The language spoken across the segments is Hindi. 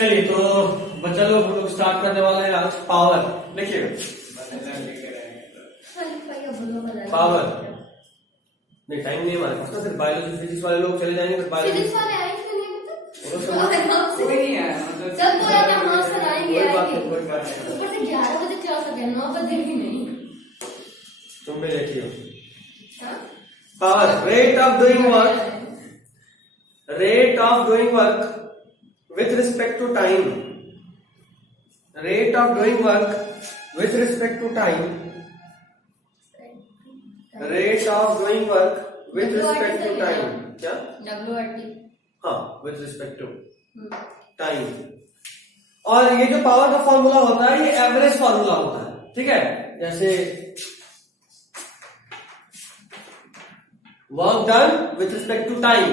चलिए तो बच्चा लोग हम लोग स्टार्ट करने वाले हैं आज पावर। देखिए पावर नहीं, टाइम नहीं है हमारे पास ना, सिर्फ बायोलॉजी फिजिक्स वाले लोग चले जाएंगे, फिर बायोलॉजी फिजिक्स वाले आए क्यों नहीं अभी तक? कोई नहीं आया, मतलब सब बोला था हाँ सर आएंगे कोई बात आएंगे। नहीं, कोई बात नहीं। ऊपर से 11 बजे क्लास हो गया, 9 बजे भी नहीं। तुम भी देखियो हाँ? Power rate of doing work with respect to time, rate of doing work with respect to time, rate of doing work with respect to time, क्या WRT हाँ with respect to time। और ये जो पावर का फॉर्मूला होता है ये एवरेज फॉर्मूला होता है, ठीक है। जैसे work done with respect to time,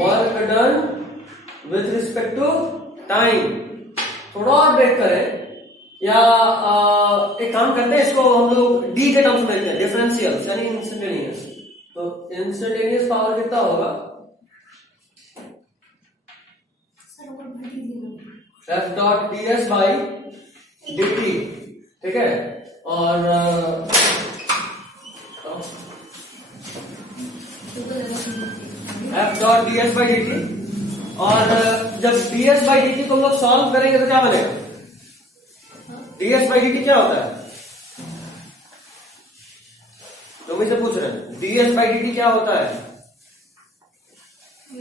work done with respect to time. थोड़ा और ब्रेक करें या एक काम करते हैं, इसको हम लोग डी के टर्म्स में लेते हैं, डिफरेंशियल यानी इंस्टेंटेनियस। तो इंस्टेंटेनियस पावर कितना होगा? F dot D S by D T, ठीक है। और F dot D S by D T, और जब ds बाई dt को हम लोग सॉल्व करेंगे तो क्या बनेगा? ds बाई dt क्या होता है? तुम इसे पूछ रहे हैं ds बाई dt क्या होता है? तो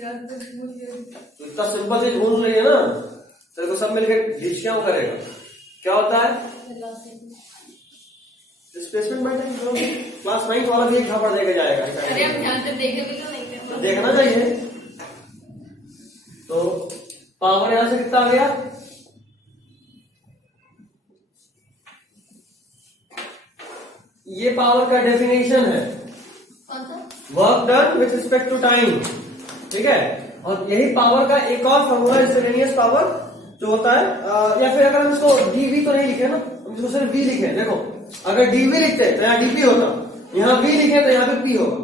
इतना सिंपल चीज ढूंढ रही है ना, तेरे को सब मिलकर डिस्क्यां करेगा। क्या होता है? Displacement by time. क्लास 9 वाला भी एक झापड़ देके जाएगा। अरे हम ध्यान से देखे भी तो नहीं कर, देखना चाहिए। तो पावर यहां से कितना आ गया? ये पावर का डेफिनेशन है, कौन सा? Work done with respect to time, ठीक है। और यही पावर का एक और फॉर्मूला इंस्टेंटेनियस पावर जो होता है, या फिर अगर हम इसको डीवी तो नहीं लिखे ना, हम इसको सिर्फ वी लिखे। देखो अगर डीवी लिखते तो यहाँ डीपी होता, यहाँ वी लिखे तो यहाँ पे पी होगा।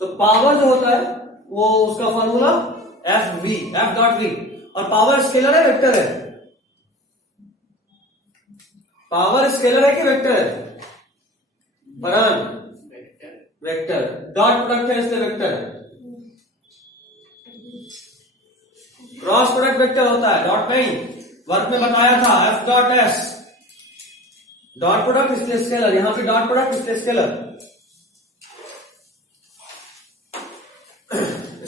तो पावर जो होता है वो उसका formula F V, F dot V. और पावर स्केलर है वेक्टर है? पावर स्केलर है कि वेक्टर है? फरहान वेक्टर। डॉट प्रोडक्ट है इसलिए वेक्टर है। क्रॉस प्रोडक्ट वेक्टर होता है, डॉट नहीं। वर्क में बताया था F dot S, dot product इसलिए स्केलर, यहां पे डॉट प्रोडक्ट इसलिए स्केलर।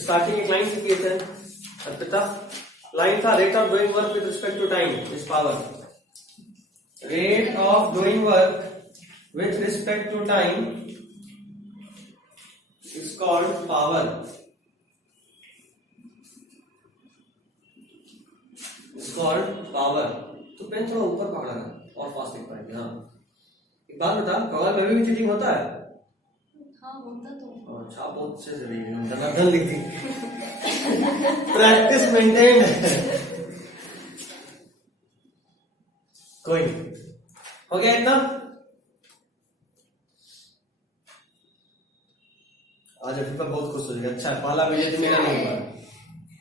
स्टार्टिंग एक लाइन से किए थे अर्पिता, लाइन था rate of doing work with respect to time is power. Rate of doing work with respect to time is called power, is called power. तो पेन थोड़ा ऊपर पकड़ा है और फास्ट लिख पाएंगे। हाँ एक बात बता, कॉल में भी चीटिंग होता है? हाँ होता तो। अच्छा बहुत अच्छे से नहीं लिख दी। प्रैक्टिस मेंटेन है। कोई नहीं, हो गया इतना। आज अभी पर बहुत खुश हो जाएगा। अच्छा पहला वीडियो तो मेरा नहीं हुआ।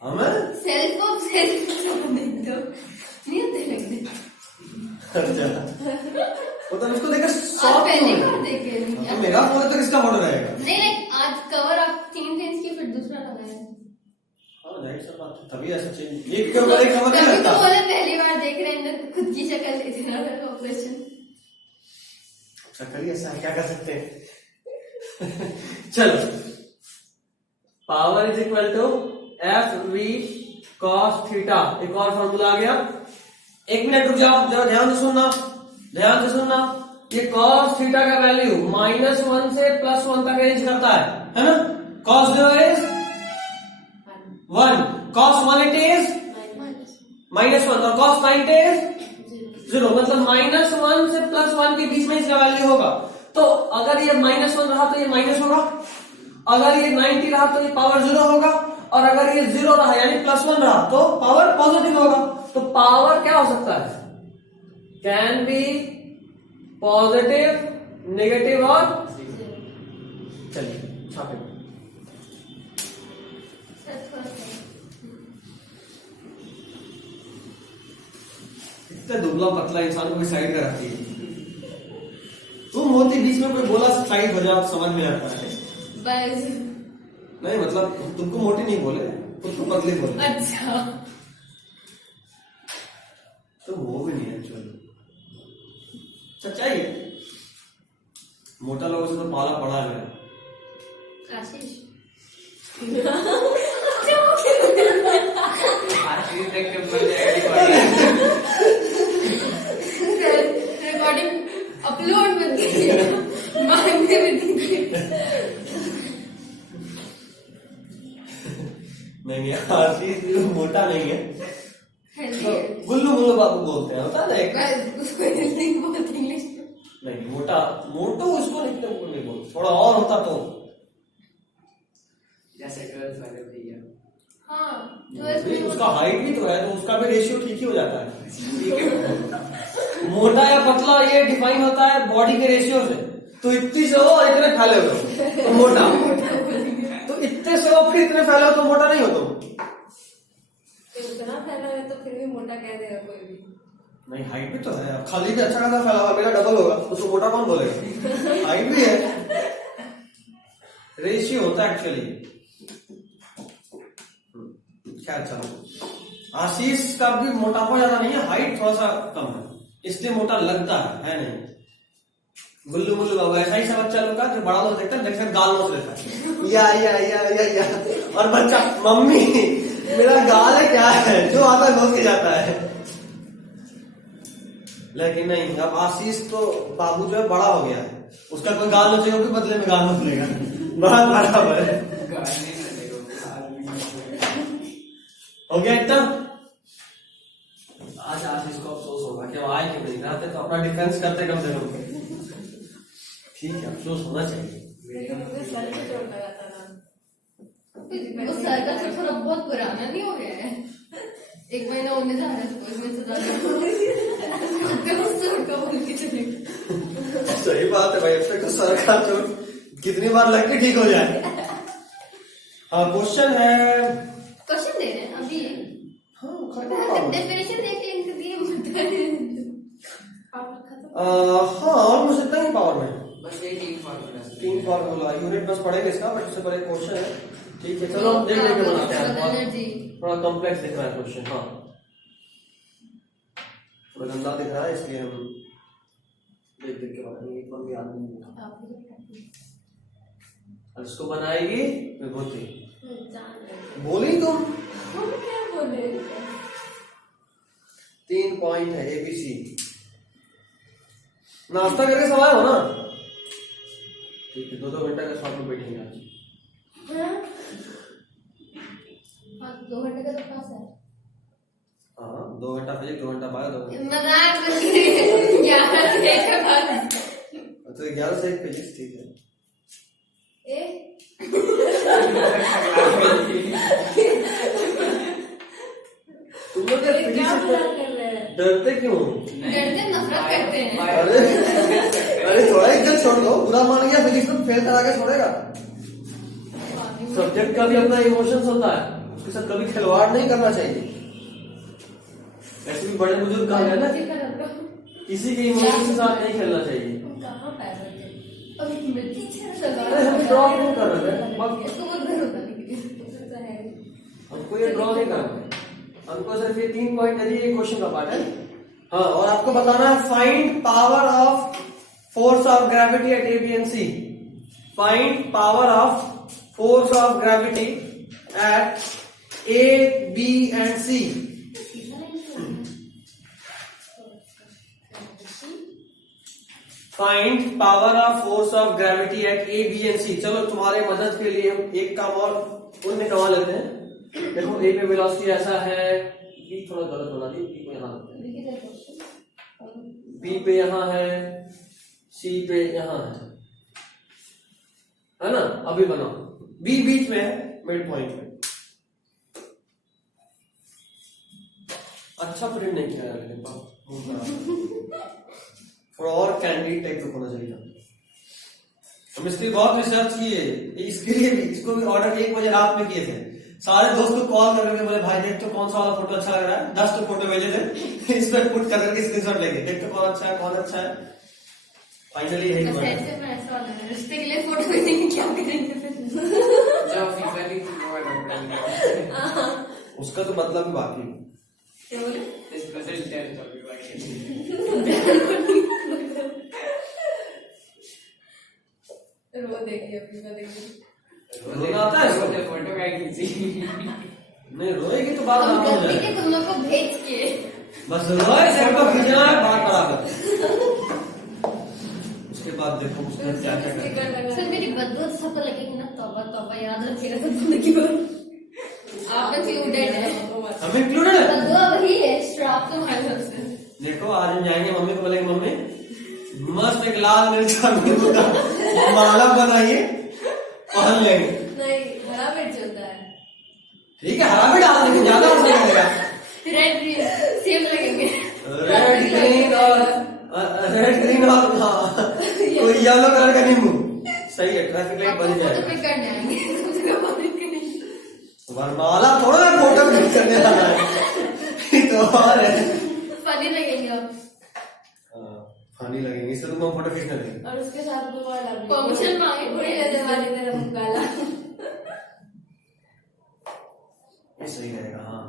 हमें सेल्फ ऑफ सेल्फ नहीं होते लगते। अच्छा वो तो इसको देखकर आज पहली बार देखे। तो मेरा फोन तो किसका फोटो रहेगा? नहीं आज कवर आप 3 चेंज किए फिर दूसरा लगाया। हाँ जाहिर सा बात है, तभी ऐसा चेंज एक कवर नहीं तभी लगता। तो बोले पहली बार देख रहे हैं तो खुद की शक्ल ले देना था ऑपरेशन। अच्छा करिए, ऐसा क्या कर सकते हैं। चलो power is equal to F V cos theta. एक और फॉर्मूला आ गया। एक मिनट रुक जाओ, जरा ध्यान से सुनना, ध्यान से सुनना। ये कॉस थीटा का वैल्यू -1 से +1 तक रेंज करता है ना। Cos 0 is 1, cos 1 it is -1 और कॉस 9 इज 0। मतलब -1 से +1 के बीच में इसका वैल्यू होगा। तो अगर ये -1 रहा तो ये माइनस होगा, अगर ये 90 रहा तो ये पावर 0 होगा, और अगर ये 0 रहा यानी +1 रहा तो पावर पॉजिटिव होगा। तो पावर क्या हो सकता है? कैन बी पॉजिटिव, नेगेटिव और चलिए छापे। इतना दुबला पतला इंसान को भी साइड का रखती है। तुम होती बीच में कोई बोला साइड हो जाओ समझ में आता है। बस नहीं मतलब तुमको मोटी नहीं बोले, तुमको पतली बोले। अच्छा तो वो भी नहीं एक्चुअली सच्चाई है। मोटा लोगों से तो पाला पड़ा है। आशीष आशीष देख के मर जाएगा। रिकॉर्डिंग अपलोड मत कीजिएगा, मांगने में दीजिए। नहीं आशीष मोटा नहीं है, हेल्दी तो है। गुल्लू मुल्लू बाबू बोलते हैं, होता ना एक। बस उसको हेल्दी बहुत इंग्लिश में। नहीं मोटा मोटो उसको नहीं बोलते, थोड़ा और होता तो जैसे गर्ल्स वाले भैया। हाँ भी उसका हाइट भी तो है, तो उसका भी रेशियो ठीक ही हो जाता है। मोटा या पतला ये डिफाइन होता है बॉडी के रेशियो से। तो इतनी से हो और इतने फैले हो तो मोटा, तो इतने से हो फिर इतने फैले हो तो मोटा नहीं हो तुम। इतना फैला है तो फिर भी मोटा कह देगा कोई भी। नहीं हाइट भी तो है, अब खाली भी अच्छा खासा फैला हुआ, मेरा डबल होगा उसको मोटा कौन बोलेगा। हाइट भी है, रेशियो होता है एक्चुअली। क्या चलो आशीष का भी मोटापा ज्यादा नहीं है, हाइट थोड़ा सा कम है, इसलिए मोटा लगता है नहीं। गुल्लू मुल्लू बाबू ऐसा ही सा बच्चा लोग का जो बड़ा लोग देखता है देखते गाल नोच लेता है, या और बच्चा मम्मी मेरा गाल है क्या है, जो आता है नोच के जाता है। लेकिन नहीं, अब आशीष तो बाबू जो है बड़ा हो गया है, उसका कोई गाल नोचेगा भी बदले में गाल नोच लेगा। बड़ा बराबर है, हो गया इतना। आज आशीष को अफसोस होगा कि आए क्यों नहीं रहते, तो अपना डिफेंस करते कम से कम। ठीक है, अफसोस होना चाहिए। सर पे चोट लगा था ना, वो सर का तो थोड़ा बहुत पुराना नहीं हो गया है। एक महीना होने जा रहा है उसको, इसमें से ज्यादा बोल के चले। सही बात है भाई, अब तक तो सर का चोट कितनी बार लग के ठीक हो जाए। हाँ क्वेश्चन है, क्वेश्चन दे रहे हैं अभी। हाँ डेफिनेशन देख लेंगे दिए हाँ और मुझे इतना ही पावर में बस ये तीन फार्मूला यूनिट बस पढ़ेंगे इसका, बट इससे पहले क्वेश्चन है। ठीक है चलो देख देख के बनाते हैं, थोड़ा कॉम्प्लेक्स दिख रहा है क्वेश्चन। हाँ थोड़ा गंदा दिख रहा है इसलिए हम देख देख के बनाएंगे, एक बार भी याद नहीं होगा। और इसको बनाएगी विभूति, बोली तुम। हम क्या बोले? 3 पॉइंट है एबीसी। नाश्ता करके सब आए हो ना? ठीक है, 2-2 घंटे का साथ में बैठेंगे आज। हाँ 2 घंटे का तो पास है। हाँ 2 घंटा फिजिक्स 2 घंटा बायो 2 घंटा मजाक 11 से 1 के बाद। तो 11 से 1 फिजिक्स ठीक है। तुम लोग डरते क्यों? डरते नफरत करते हैं। अरे थोड़ा इज्जत छोड़ दो, बुरा मान गया फिजिक्स में फेल करा के छोड़ेगा। सब्जेक्ट का भी अपना इमोशंस होता है, उसके साथ कभी खिलवाड़ नहीं करना चाहिए। ऐसे भी बड़े बुजुर्ग कहा है ना, किसी के इमोशंस के साथ नहीं खेलना चाहिए। अरे हम ड्रॉ क्यों कर रहे हैं? हमको ये ड्रॉ नहीं करना, हमको सिर्फ ये 3 पॉइंट है, ये क्वेश्चन का पार्ट है। हाँ और आपको बताना है find power of force of gravity at A B and C. Find power of force of gravity at A B and C. Find power of force of gravity at A B and C. चलो तुम्हारे मदद के लिए हम एक काम और उनमें कमा लेते हैं। देखो ए पे वेलोसिटी ऐसा है, बी थोड़ा गलत होना चाहिए, बी को यहाँ रखते हैं, बी पे यहाँ है, सी पे यहाँ है ना? अभी बनाओ, बी बीच में है, मिड पॉइंट में। अच्छा प्रिंट नहीं किया है लेकिन थोड़ा और कैंडी टाइप का होना चाहिए। हम इसके लिए बहुत रिसर्च किए, इसके लिए भी, इसको भी ऑर्डर 1 बजे रात में किए थे, सारे दोस्त को कॉल करके बोले भाई देख तो कौन सा वाला फोटो अच्छा लग रहा है, 10 तो फोटो भेजे थे, इस पर पुट करके स्क्रीनशॉट लेके देख तो कौन अच्छा है कौन अच्छा है। फाइनली यही बस हुआ है। ऐसे में ऐसा वाला है, रिश्ते के लिए फोटो भेजेंगे क्या करेंगे फिर? जो ऑफिशियली वो है उसका तो मतलब ही बाकी है। क्या बोले? स्पेशल टेस्ट अभी बाकी वो देखिए अभी मैं देखिए रोना आता है इसको? फोटो का खींची नहीं रोएगी तो बात हम आराम हो करते जाएगी। थे तुम लोग को भेज के बस रोए फोटो खींचना है बात बराबर। उसके बाद देखो उसने क्या क्या किया। सर मेरी बदबू तो सबको लगेगी ना, तौबा तौबा, याद रखिएगा सब जिंदगी भर आप इंक्लूडेड है। हम इंक्लूडेड है। बदुआ वही है, श्राप तुम्हारे तरफ से। देखो आज हम जाएंगे मम्मी को बोलेंगे मम्मी मस्त एक लाल मिर्च का नींबू का माला बनाइए पहन लेंगे। नहीं, हरा मिर्च होता है। ठीक है हरा भी डाल देंगे ज्यादा अच्छा लगेगा। रेड ग्रीन सेम लगेंगे। रेड ग्रीन और हाँ कोई येलो कलर का नींबू सही है। ट्रैफिक लाइट बन फोटो जाएगा। पिक करने आएंगे तुम जगह बात करेंगे। वरमाला थोड़ा ना फोटो क्लिक करने वाला है। ये तो और है। फनी लगेंगे आप। फनी लगेंगे इससे तुम फोटो खींचने देंगे। और उसके साथ वो वाला परमिशन मांगे बड़ी रहने वाली मेरा मुंह काला। ये सही रहेगा। हाँ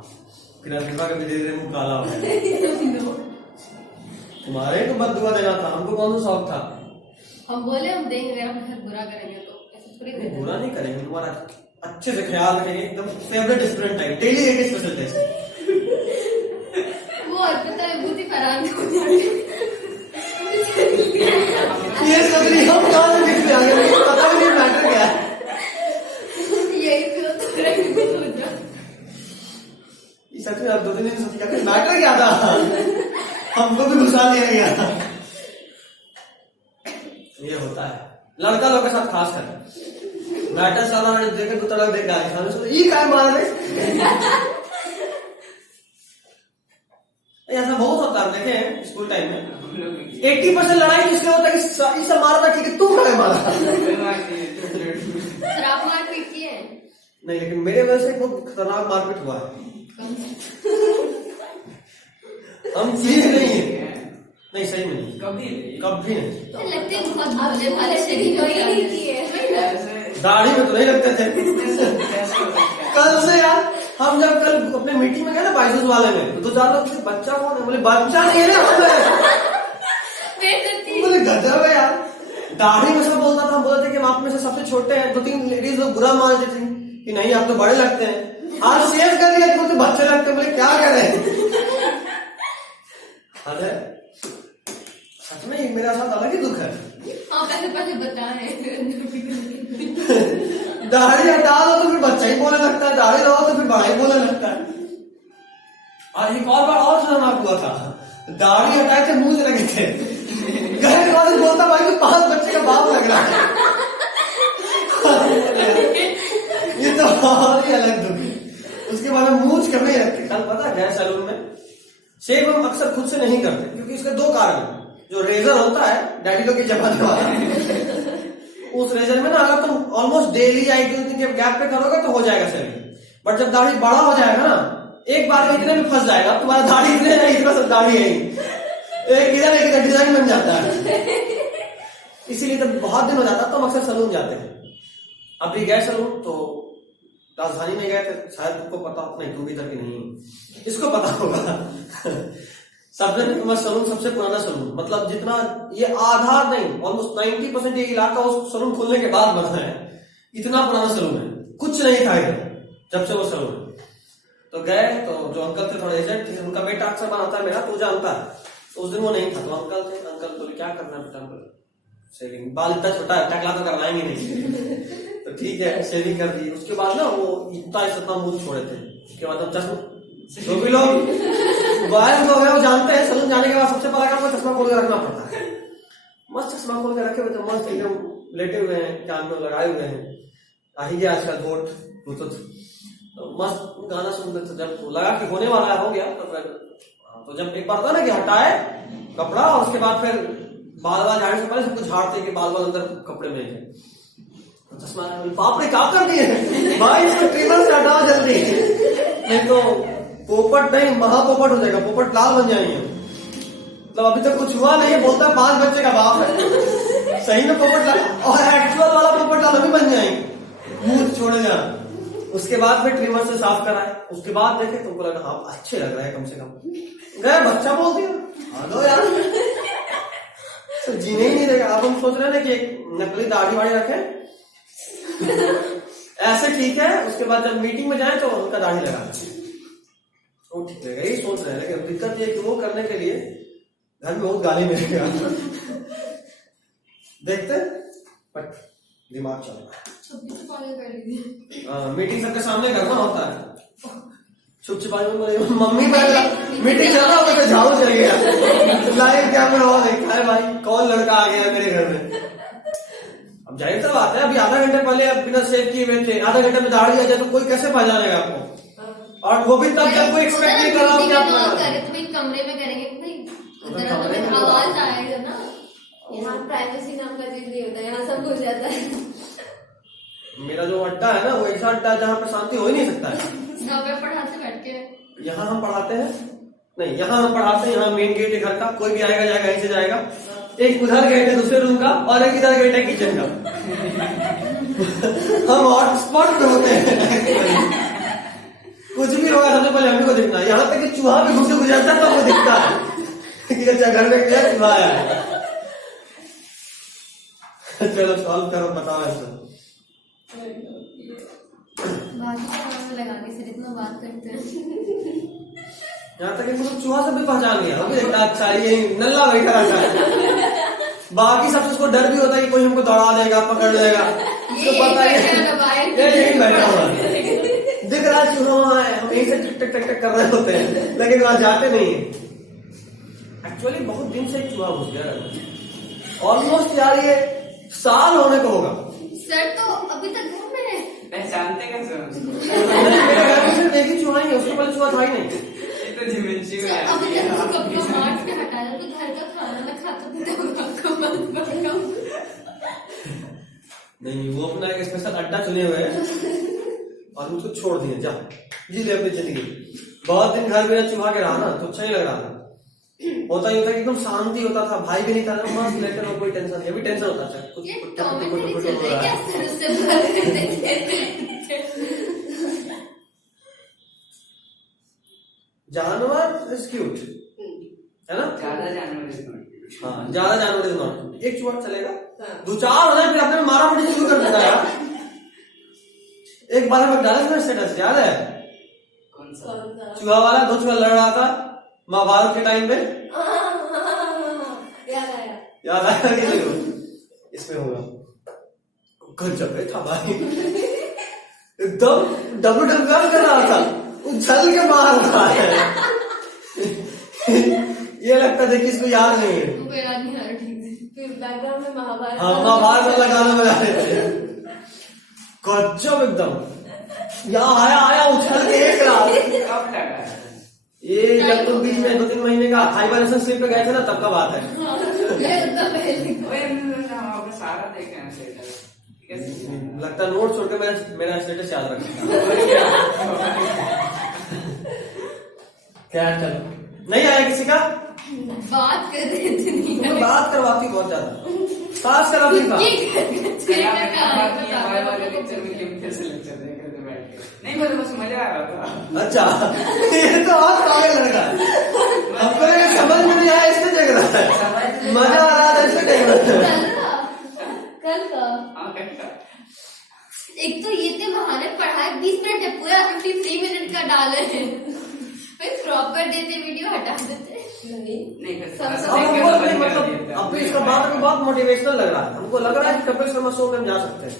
फिर अफीफा का भी धीरे धीरे मुंह काला हो जाएगा। तुम्हारे को मत दुआ देना था, हमको कौन सा शौक था। हम बोले हम देंगे, हम फिर बुरा करेंगे तो ऐसे थोड़ी नहीं बुरा नहीं करेंगे, तुम्हारा अच्छे से ख्याल रखेंगे। एकदम फेवरेट स्टूडेंट टाइप डेली एक स्पेशल टेस्ट। वो अर्पिता विभूति फरहान को जाके ये सोच रही हम कहाँ से निकले आगे, मुझे पता भी नहीं मैटर क्या है। यही तो तुरंत हो जा। ये सच में आप 2 दिन सोची क्या मैटर क्या था, हमको भी घुसा लिया गया। ये होता है लड़का लोग के साथ खास कर मैटर साला देखे तो तड़क देख गाली ये क्या मार रहे। ऐसा बहुत होता है देखे स्कूल टाइम में 80% लड़ाई किससे होता है कि इसे मारा था ठीक है तू क्या मारा। शराब मार पीट की है। नहीं लेकिन मेरे वजह से बहुत खतरनाक मारपीट हुआ है। हम चीज नहीं है नहीं सही में नहीं कभी नहीं। लगते हैं बहुत भोले भाले शरीर नहीं किए। दाढ़ी में तो नहीं लगते थे। कल से यार हम जब कल अपने मीटिंग में गए ना बाइसेंस वाले में तो 4 लोग बच्चा कौन है, बोले बच्चा नहीं है ना बोले गजब है यार। दाढ़ी में सब बोलता था, हम बोलते थे कि हम आप में से सबसे छोटे हैं। 2-3 लेडीज लोग बुरा मानती थी कि नहीं आप तो बड़े लगते हैं। आज सेव कर दिया कि बच्चे लगते हैं, बोले क्या करें। अरे सच में मेरा साथ अलग ही दुख है। हाँ पहले बता रहे दाढ़ी हटा दो तो फिर बच्चा ही बोलने लगता है, दाढ़ी लगाओ तो फिर बड़ा ही बोलने लगता है। और एक और बार और खतरनाक हुआ था, दाढ़ी हटाए थे मुंह से लगे थे। घर वाले बोलता भाई तो 5 बच्चे का बाप लग रहा है। ये तो और ही अलग दुख है। उसके बाद हम मूंछ कम नहीं रखते। कल पता गया सैलून में शेव हम अक्सर खुद से नहीं करते क्योंकि इसके 2 कारण हैं। जो रेजर होता है डैडी लोग की जमाने वाला उस रेजर में ना अगर तुम ऑलमोस्ट डेली या 1-2 दिन के गैप पे करोगे तो हो जाएगा शेविंग। बट जब दाढ़ी बड़ा हो जाएगा ना एक बार इतने में फंस जाएगा, तुम्हारा दाढ़ी इतने नहीं इतना सब दाढ़ी है एक इधर डिजाइन बन जाता है। इसीलिए जब बहुत दिन हो जाता है तो हम अक्सर सैलून जाते हैं। अभी गए सैलून तो राजधानी में गए थे, शायद तुमको पता हो, नहीं तुम इधर की नहीं इसको पता होगा। सबसे फेमस सलून, सबसे पुराना सलून, मतलब जितना ये आधा नहीं ऑलमोस्ट 90% ये इलाका उस सलून खुलने के बाद बना है। इतना पुराना सलून है, कुछ नहीं था इधर जब से वो सलून है। तो गए तो जो अंकल थे थोड़े एजेंट थे, उनका बेटा अक्सर बनाता है मेरा, तू जानता है। तो उस दिन वो नहीं था तो अंकल थे। अंकल बोले क्या करना है बेटा, शेविंग, बाल इतना छोटा है टकला तो करवाएंगे नहीं। तो ठीक है शेविंग कर दी। उसके बाद ना वो इतना मुंह छोड़े थे। उसके बाद हम चश्मा, जो भी लोग बॉयज लोग हैं वो जानते हैं सलून जाने के बाद सबसे पहला काम चश्मा खोल के रखना पड़ता है। मस्त चश्मा खोल के रखे हुए थे, मस्त एकदम लेटे हुए हैं, कान में लगाए हुए हैं। आ ही गया आजकल वोट तो मस्त गाना सुनते थे। जब लगा कि होने वाला है हो गया तो फिर तो जब एक बार होता ना कि हटाए कपड़ा और उसके बाद फिर बाल झाड़ने से पहले सब कुछ झाड़ते कि बाल अंदर कपड़े में थे। चश्मा बाप रे क्या कर दिए भाई, इसको ट्रिमर से हटाओ जल्दी, नहीं तो पोपट नहीं महापोपट हो जाएगा, पोपट लाल बन जाएंगे। मतलब अभी तक कुछ हुआ नहीं है, बोलता है 5 बच्चे का बाप है, सही में पोपट लाल और एक्चुअल वाला पोपट लाल अभी बन जाएंगे, मुंह छोड़े जा। उसके बाद फिर ट्रिमर से साफ कराए, उसके बाद देखे तुमको लगा हाँ अच्छे लग रहा है, कम से कम गए बच्चा बोल दिया हेलो यार, तो जीने ही नहीं देगा। अब हम सोच रहे हैं ना कि एक नकली दाढ़ी वाड़ी रखे ऐसे ठीक है, उसके बाद जब मीटिंग में जाए तो उनका दाढ़ी लगा वो ठीक रहेगा, यही सोच रहे हैं। लेकिन दिक्कत ये कि वो करने के लिए घर में बहुत गाली मिलेगा देखते बट दिमाग चल रहा है। मीटिंग सबके सामने करना होता है, छुप छिपाई में बोले मम्मी मीटिंग चल रहा होता तो झाड़ू चल गया लाइव कैमरा हो देखा है भाई कौन लड़का आ गया मेरे घर में। अब जाहिर सा बात है, अभी आधा घंटे पहले आप बिना सेव किए हुए थे, आधा घंटे में दाढ़ी आ जाए तो कोई कैसे पहचानेगा आपको, और वो भी तब जब कोई एक्सपेक्ट नहीं कर रहा हो कि आप कमरे में करेंगे भाई, आवाज आएगा ना, यहाँ प्राइवेसी नाम का चीज नहीं होता, यहाँ सब हो जाता है। मेरा जो अड्डा है ना वो ऐसा अड्डा है जहाँ पे शांति हो ही नहीं सकता है। पढ़ाते बैठ के, यहाँ हम पढ़ाते हैं नहीं, यहाँ हम पढ़ाते हैं, यहाँ मेन गेट है घर का, कोई भी आएगा जाएगा यहीं से जाएगा, एक उधर गेट है दूसरे रूम का और एक इधर गेट है किचन का हम हॉटस्पॉट पे होते हैं कुछ भी होगा सबसे पहले हमको दिखना है, यहाँ तक कि चूहा भी घुस गुजरता है तो वो दिखता है कि अच्छा घर में क्या चूहा आया है चलो सॉल्व करो, बताओ ऐसा लगा के सिर्फ इतना बात करते हैं। यहाँ तक कि चूहा से भी पहचान गया, अभी अच्छा ये नल्ला बैठा रहता है, बाकी सबसे उसको डर भी होता है कि कोई हमको दौड़ा देगा पकड़ लेगा, उसको पता है ये यही बैठा हुआ दिख रहा है चूहा है, हम यहीं से टक टक टक टक कर रहे होते हैं लेकिन वहां जाते नहीं है। एक्चुअली बहुत दिन से एक चूहा घुस गया, ऑलमोस्ट यार ये साल होने को होगा सर, तो अभी तक घर में है, पहचानते कैसे मेरे घर में सिर्फ एक ही चूहा ही है, उसके पहले चूहा था ही नहीं। तो डिमेंशिया में सर, अभी तक उसको अपना मार्ट में हटाया तो घर का खाना ना खाता पीता होगा आपको बंद करना। नहीं वो अपना एक स्पेशल अड्डा चुने हुए हैं और उसको छोड़ दिए, जा जी ले अपनी जिंदगी। बहुत दिन घर में चूहा के रहा ना तो अच्छा ही लग रहा था, होता ही होता कि एकदम शांति होता था, भाई भी नहीं था ना, मस्त लेकर कोई टेंशन नहीं, अभी टेंशन होता था कुछ ये टॉम एंड जेरी चल रहा है क्या, सर से बात करते जानवर इज क्यूट है ना, ज्यादा जानवर इज नॉट, हाँ ज्यादा जानवर इज नॉट, एक चूहा चलेगा, 2-4 हो जाए फिर अपने में मारा मुझे शुरू कर देता यार। एक बार मैं डाला था स्टेटस याद है, कौन सा चूहा वाला 2 चूहा लड़ रहा था महाभारत के टाइम पे, याद आया कि नहीं, इसमें होगा गजब था भाई एकदम डब्ल्यू कर रहा था, उछल के मार रहा है ये लगता था कि इसको याद नहीं है, उनको याद नहीं आ रहा ठीक से, फिर बैकग्राउंड में महाभारत, हाँ महाभारत वाला गाना बजा रहे थे, गजब एकदम यहाँ आया उछल के एक रात। कब लगा है? ये जब तुम बीच में 2-3 महीने का हाइबरनेशन स्लीप पे गए थे ना तब का बात है। ओए हम आपने सारा देखे हैं स्टेटस, कैसे लगता नोट छोड़ के मेरा स्टेटस याद रखा क्या चलो नहीं आया किसी का, बात कर रहे थे नहीं तो बात करवाती बहुत ज्यादा, खास कर अभी का हमारे वाले लेक्चर में क्यों कैसे लेक्चर देख रहे थे बैठ के, नहीं मुझे बस मजा आ रहा था। अच्छा ये तो और पागल लड़का है, हमको लगा समझ में नहीं आया इसमें देख रहा है, मजा आ रहा था इसमें देख रहा है। कल का एक तो ये थे बहाने पढ़ाए 20 मिनट है, पूरा 53 मिनट का डाले हैं भाई, प्रॉपर देते वीडियो हटा देते नहीं मतलब अब भी इसका बात में बहुत मोटिवेशनल लग रहा है, हमको लग रहा है कि कपिल शर्मा शो में हम जा सकते हैं,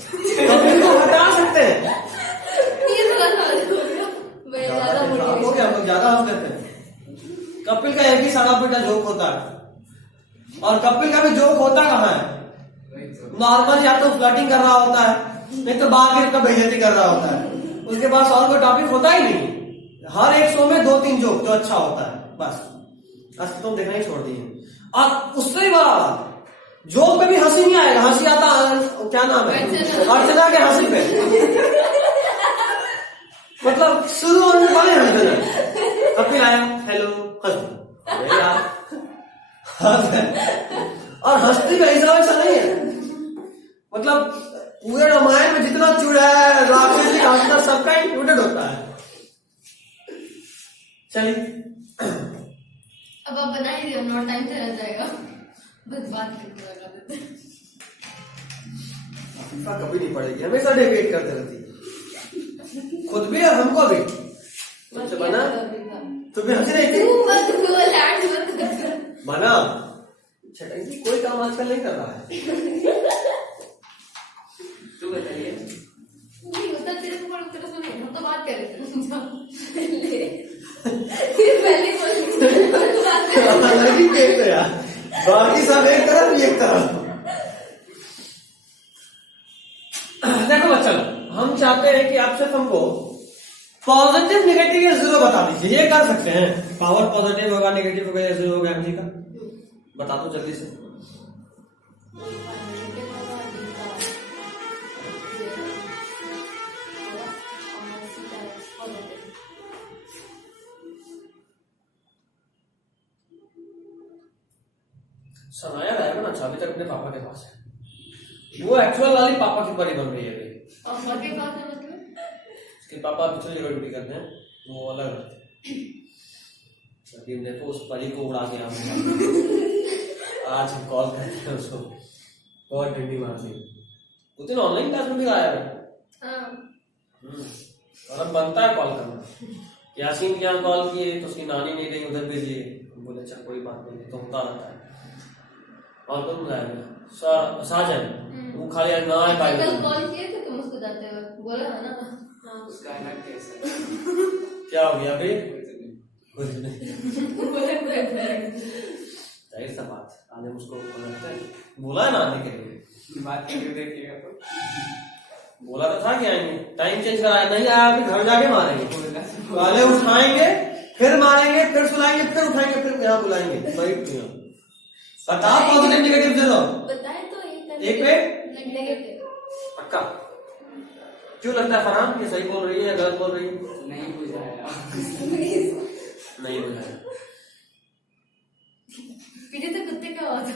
कपिल को हटा सकते हैं, ये थोड़ा सा हो गया, हम लोग ज्यादा हंस लेते हैं। कपिल का एक ही सारा बेटा जोक होता है और कपिल का भी जोक होता कहाँ है, नॉर्मल या तो फ्लर्टिंग कर रहा होता है, नहीं तो बाहर का बेइज्जती कर रहा होता है, उसके पास और कोई टॉपिक होता ही नहीं। हर एक शो में 2-3 जोक जो अच्छा होता है बस, आज तुम देखना ही छोड़ दिए। और उससे बड़ा जोक में भी हंसी नहीं आएगा, हंसी आता क्या नाम है, अर्चना के हंसी पे। मतलब शुरू होने वाले अर्चना अपनी आया हेलो और हंसती का हिसाब ऐसा नहीं है। मतलब पूरे रामायण में जितना चुड़ैल राक्षस जी का सबका इंक्लूडेड होता है। चलिए अब आप बना ही दिया, नॉट टाइम से रह जाएगा, बस बात करते रहते। फीफा कभी नहीं पड़ेगी, हमेशा डेविएट करते रहती है, खुद भी और हमको भी। तुमसे बना तुम्हें हंसी नहीं थी बना छटंगी कोई काम आजकल नहीं कर रहा है। तू बताइए। नहीं होता तेरे को, बड़ा तेरे सुने हम तो बात कर रहे थे। पहले अलग ही पेट है यार, बाकी सब एक तरफ एक तरफ। देखो बच्चों, हम चाहते हैं कि आप सिर्फ हमको पॉजिटिव नेगेटिव या जीरो बता दीजिए, ये कर सकते हैं। पावर पॉजिटिव होगा, नेगेटिव होगा या जीरो होगा, एमजी का बता दो जल्दी से। सनाया रहेगा ना, अभी तक अपने पापा के पास है। वो एक्चुअल वाली पापा की परी बन रही है अभी। पापा के पास है मतलब? उसके पापा दूसरी जगह ड्यूटी करते हैं, वो अलग रहते हैं। अभी देखो उस परी को उड़ा के आज हम कॉल करते हैं उसको, बहुत डंडी मार दी। उस दिन ऑनलाइन क्लास में भी आया है। और अब बनता है कॉल करना। यासीन के यहाँ कॉल किए तो उसकी नानी नहीं रही, उधर भेजिए, बोले अच्छा कोई बात नहीं, तो होता रहता है। और तुम लाएगा साजन, वो खाली ना आए पाई। कल कॉल किए थे तुम उसको जाते हुए, बोला है ना? हाँ उसका अलग केस है। क्या हो गया अभी? कुछ नहीं, जाहिर सा बात, आने उसको बोला है ना आने के लिए, बात करके देखिएगा तो। बोला तो था कि आएंगे, टाइम चेंज कराया, नहीं आया अभी घर जाके मारेंगे। पहले उठाएंगे, फिर मारेंगे, फिर सुलाएंगे, फिर उठाएंगे, फिर यहाँ बुलाएंगे। भाई बताओ पॉजिटिव नेगेटिव जीरो बताए तो एक पे नेगेटिव पक्का। क्यों लगता है फरहान ये सही बोल रही है या गलत बोल रही है? नहीं बुझाया। नहीं बुझाया। पीछे से कुत्ते का आवाज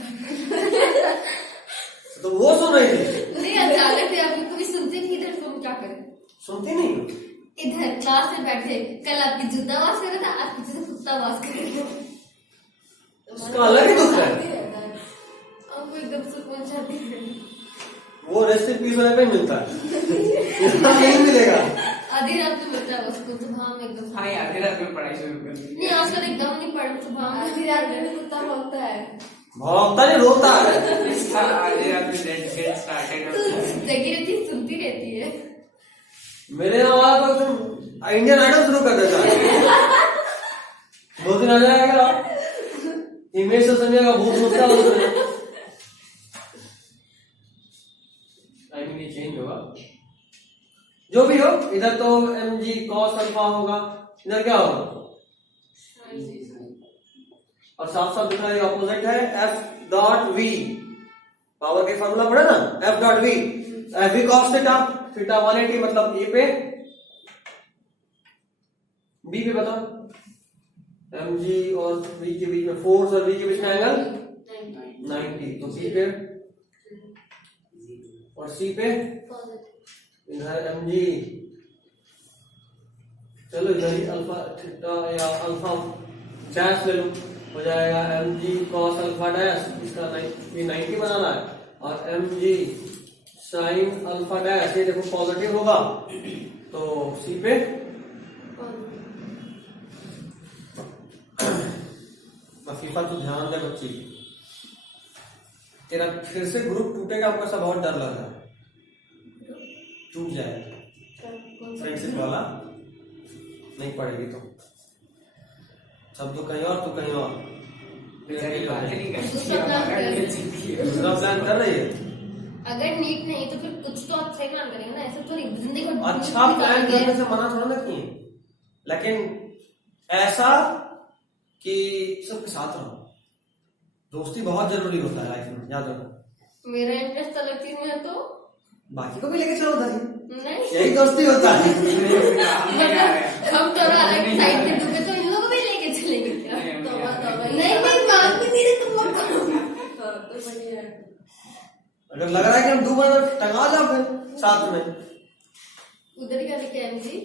तो वो सुन रही थी नहीं, अचानक से आप कभी सुनते नहीं, इधर तुम क्या करें? सुनती नहीं। इधर क्लास में बैठे, कल आपकी जूता आवाज कर रहा था, आज पीछे से कुत्ता आवाज कर रहा था। उसका अलग ही दुख है। आपको एकदम सुकून चाहती है। वो रेस्ट इन पीस वाले पे मिलता है, यहाँ नहीं मिलेगा। आधी रात में मिलता है उसको, सुबह में एकदम। हाँ यार, आधी रात में पढ़ाई शुरू कर दी। नहीं आजकल एकदम नहीं पढ़, सुबह आधी रात में कुत्ता भौंकता है। भौंकता नहीं, रोता है। इसका आधी रात में गेट स्टार्टेड जगी रहती, सुनती रहती है। मेरे आवाज को तुम इंडियन आइडल शुरू कर देता है। 2 दिन आ जाएगा, इमेज से सुनिएगा, भूत मुक्ता हो जाएगा। टाइमिंग नहीं चेंज होगा, जो भी हो। इधर तो mg cos अल्फा होगा, इधर क्या होगा? और साफ साफ दिख रहा है ऑपोजिट है, f डॉट v। पावर के फॉर्मूला पढ़े ना, f dot v, v cos theta, theta 180 मतलब a पे, b पे बताओ। mg और v के बीच में, फोर्स और v के बीच में एंगल 90, तो b पे और c पे इधर mg। चलो इधर ही अल्फा थीटा या अल्फा डैश ले लो, हो जाएगा mg cos अल्फा डैश, इसका 90 बनाना है, और mg sin अल्फा डैश, ये देखो पॉजिटिव होगा तो c पे। फीफा तो ध्यान दे बच्ची, तेरा फिर से ग्रुप टूटेगा, हमको ऐसा बहुत डर लग रहा है, टूट जाएगा। फ्रेंडशिप वाला नहीं पड़ेगी तो सब तो कहीं और, तू कहीं और। दूसरा प्लान कर रही है। अगर नीट नहीं तो फिर कुछ तो अच्छा ही प्लान करेंगे ना, ऐसे तो जिंदगी को अच्छा प्लान करने से मना थोड़ा ना किए, लेकिन ऐसा कि सबके साथ रहो। दोस्ती बहुत जरूरी होता है लाइफ में, याद रखो। मेरा इंटरेस्ट अलग चीज में है तो बाकी को भी लेके चलो उधर ही, नहीं, यही दोस्ती होता है। हम दोनों अलग साइड पे डूबे तो इन लोगों को भी लेके चलेंगे क्या? नहीं नहीं, मांग भी नहीं रहे तुम लोग को। तो बढ़िया है। अगर लग रहा है कि हम डूबे तो टंगा जाओ फिर साथ में। उधर क्या लिखे एमजी?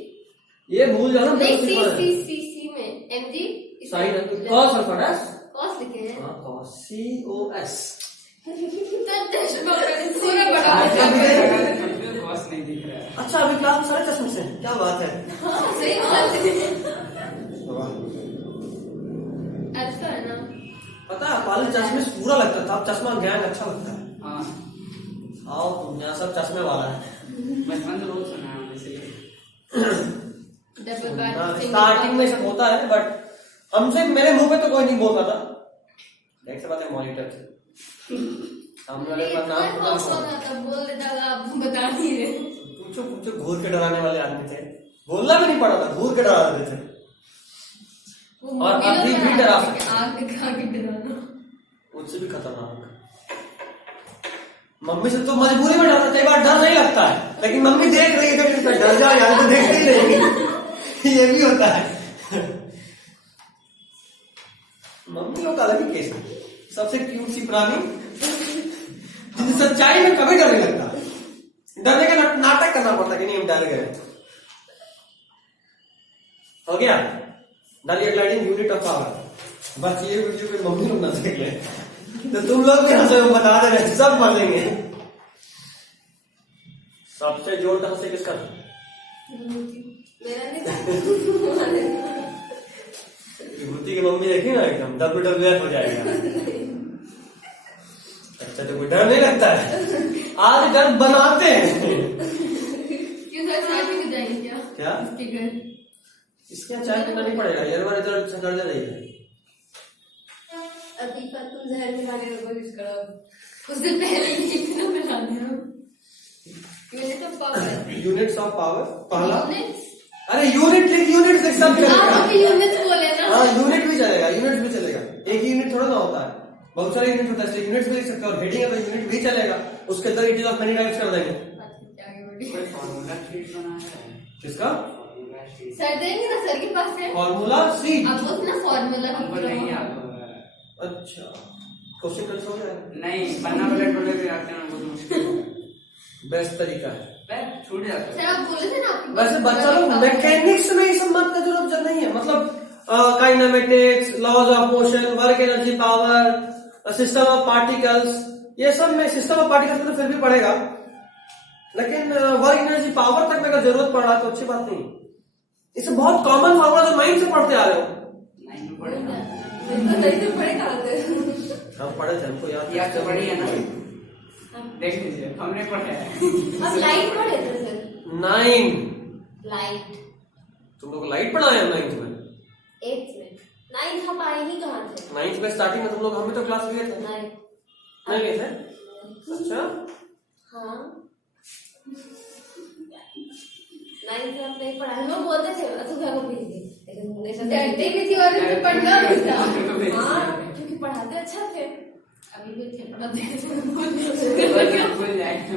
ये भूल जाओ ना, नहीं, दोस्ती सी वाला। सी सी सी में एमजी साइन कॉस और फटास, कॉस लिखे हैं। हाँ कॉस COS। तो चश्मा पूरा बड़ा बॉस नहीं दिख रहा है। अच्छा अभी क्लास में सारे चश्मे से हैं। क्या बात है। हाँ, सही बात है। वाह। ऐसा है ना, पता है पहले चश्मे से पूरा लगता था, अब चश्मा गैंग अच्छा लगता है। हाँ आओ तुम यहाँ सब चश्मे वाला है। बचपन से बहुत सुना है इसलिए। डबल बैट स्टार्टिंग में सब होता है, बट हमसे मेरे मुंह पे तो कोई नहीं बोलता था। एक से बात है मॉनिटर थे सामने वाले का नाम पता नहीं। बोल देता था, आप बता नहीं रहे। पूछो पूछो, घूर के डराने वाले आदमी थे, बोलना भी नहीं पड़ा था, घूर के डरा देते थे। वो और अभी भी डरा सकते हैं। आग दिखा के डराना। उससे भी खतरनाक। मम्मी से तो मजबूरी में डरना, कई बार डर नहीं लगता है, लेकिन मम्मी देख रही है कि डर जा यार, तो देखते ही रहेगी। ये भी होता है। मम्मी लोग अलग ही केस है, सबसे क्यूट सी प्राणी, जिसे सच्चाई में कभी डर नहीं लगता। डरने का नाटक करना पड़ता कि नहीं हम डर गए। हो गया now you are gliding unit of power. बस ये वीडियो में मम्मी लोग ना देख ले तो तुम लोग भी हंसे, बता दे रहे सब मरेंगे। सबसे जोर का हंसे किसका? मेरा नहीं विभूति की मम्मी देखी ना, एकदम WWF हो जाएगा। अच्छा तो कोई डर नहीं लगता है, आज डर बनाते हैं। क्यों सर साथ में जाएंगे क्या? क्या इसके घर इसके यहाँ चाय पीना नहीं पड़ेगा, ये बार इधर अच्छा कर दे रही है। अभी पर तुम जहर मिलाने का कोशिश करो। उस दिन पहले ही कितना मिला दिया। Unit of power, units of power पहला, यूनिट्स, अरे यूनिट लिख, यूनिट लिख, सब आप चलेगा। अभी यूनिट्स बोले ना। हाँ यूनिट भी चलेगा, यूनिट भी चलेगा। एक ही यूनिट थोड़ा ना होता है, बहुत सारे यूनिट होता है, इसलिए यूनिट भी लिख सकते हो। और हेडिंग है तो यूनिट भी चलेगा, उसके अंदर it is of many types कर देंगे। अच्छा, आगे बढ़िए। कोई फॉर्मूला शीट बना है? किसका फॉर्मूला शीट सर देंगे ना, सर के पास है। Formula C? आप बोल ना फॉर्मूला हमको नहीं याद हो रहा है। अच्छा क्वेश्चन कैसे हो जाएगा? नहीं पन्ना प्लेट बोले भी आते हैं बहुत मुश्किल है। बेस्ट तरीका है। छूट जाता सर आप बोले थे ना आपके पास वैसे बच्चा लोग मैकेनिक्स में ये सब मत का जरूरत नहीं है, मतलब kinematics, laws of motion, work energy power, system of particles, ये सब में सिस्टम ऑफ पार्टिकल्स में तो फिर भी पढ़ेगा, लेकिन वर्क एनर्जी पावर तक में अगर जरूरत पड़ रहा तो अच्छी बात नहीं। इसे बहुत कॉमन फॉर्मूला जो माइंड से पढ़ते आ रहे हो। नहीं पड़ेगा। नहीं तो पढ़े कहाँ से? हम पढ़े थे, हमको याद तो पढ़ी है ना, देख लीजिए हमने पढ़ा है। अब लाइट पढ़े थे सर। 9। लाइट तुम लोग लाइट पढ़ाए हैं 9th में? 8th में। 9th हम आए ही कहाँ थे? 9th में स्टार्टिंग में तुम लोग हमें तो क्लास लिए थे, 9 नहीं लिए थे? अच्छा हाँ 9th में नहीं पढ़ा, हम लोग बोलते थे तू घर को भेज दे, लेकिन हमेशा डरते भी थी और उनको पढ़ना भी था। हाँ क्योंकि पढ़ाते अच्छा थे। अभी भी थे पढ़ाते भूल जाएंगे।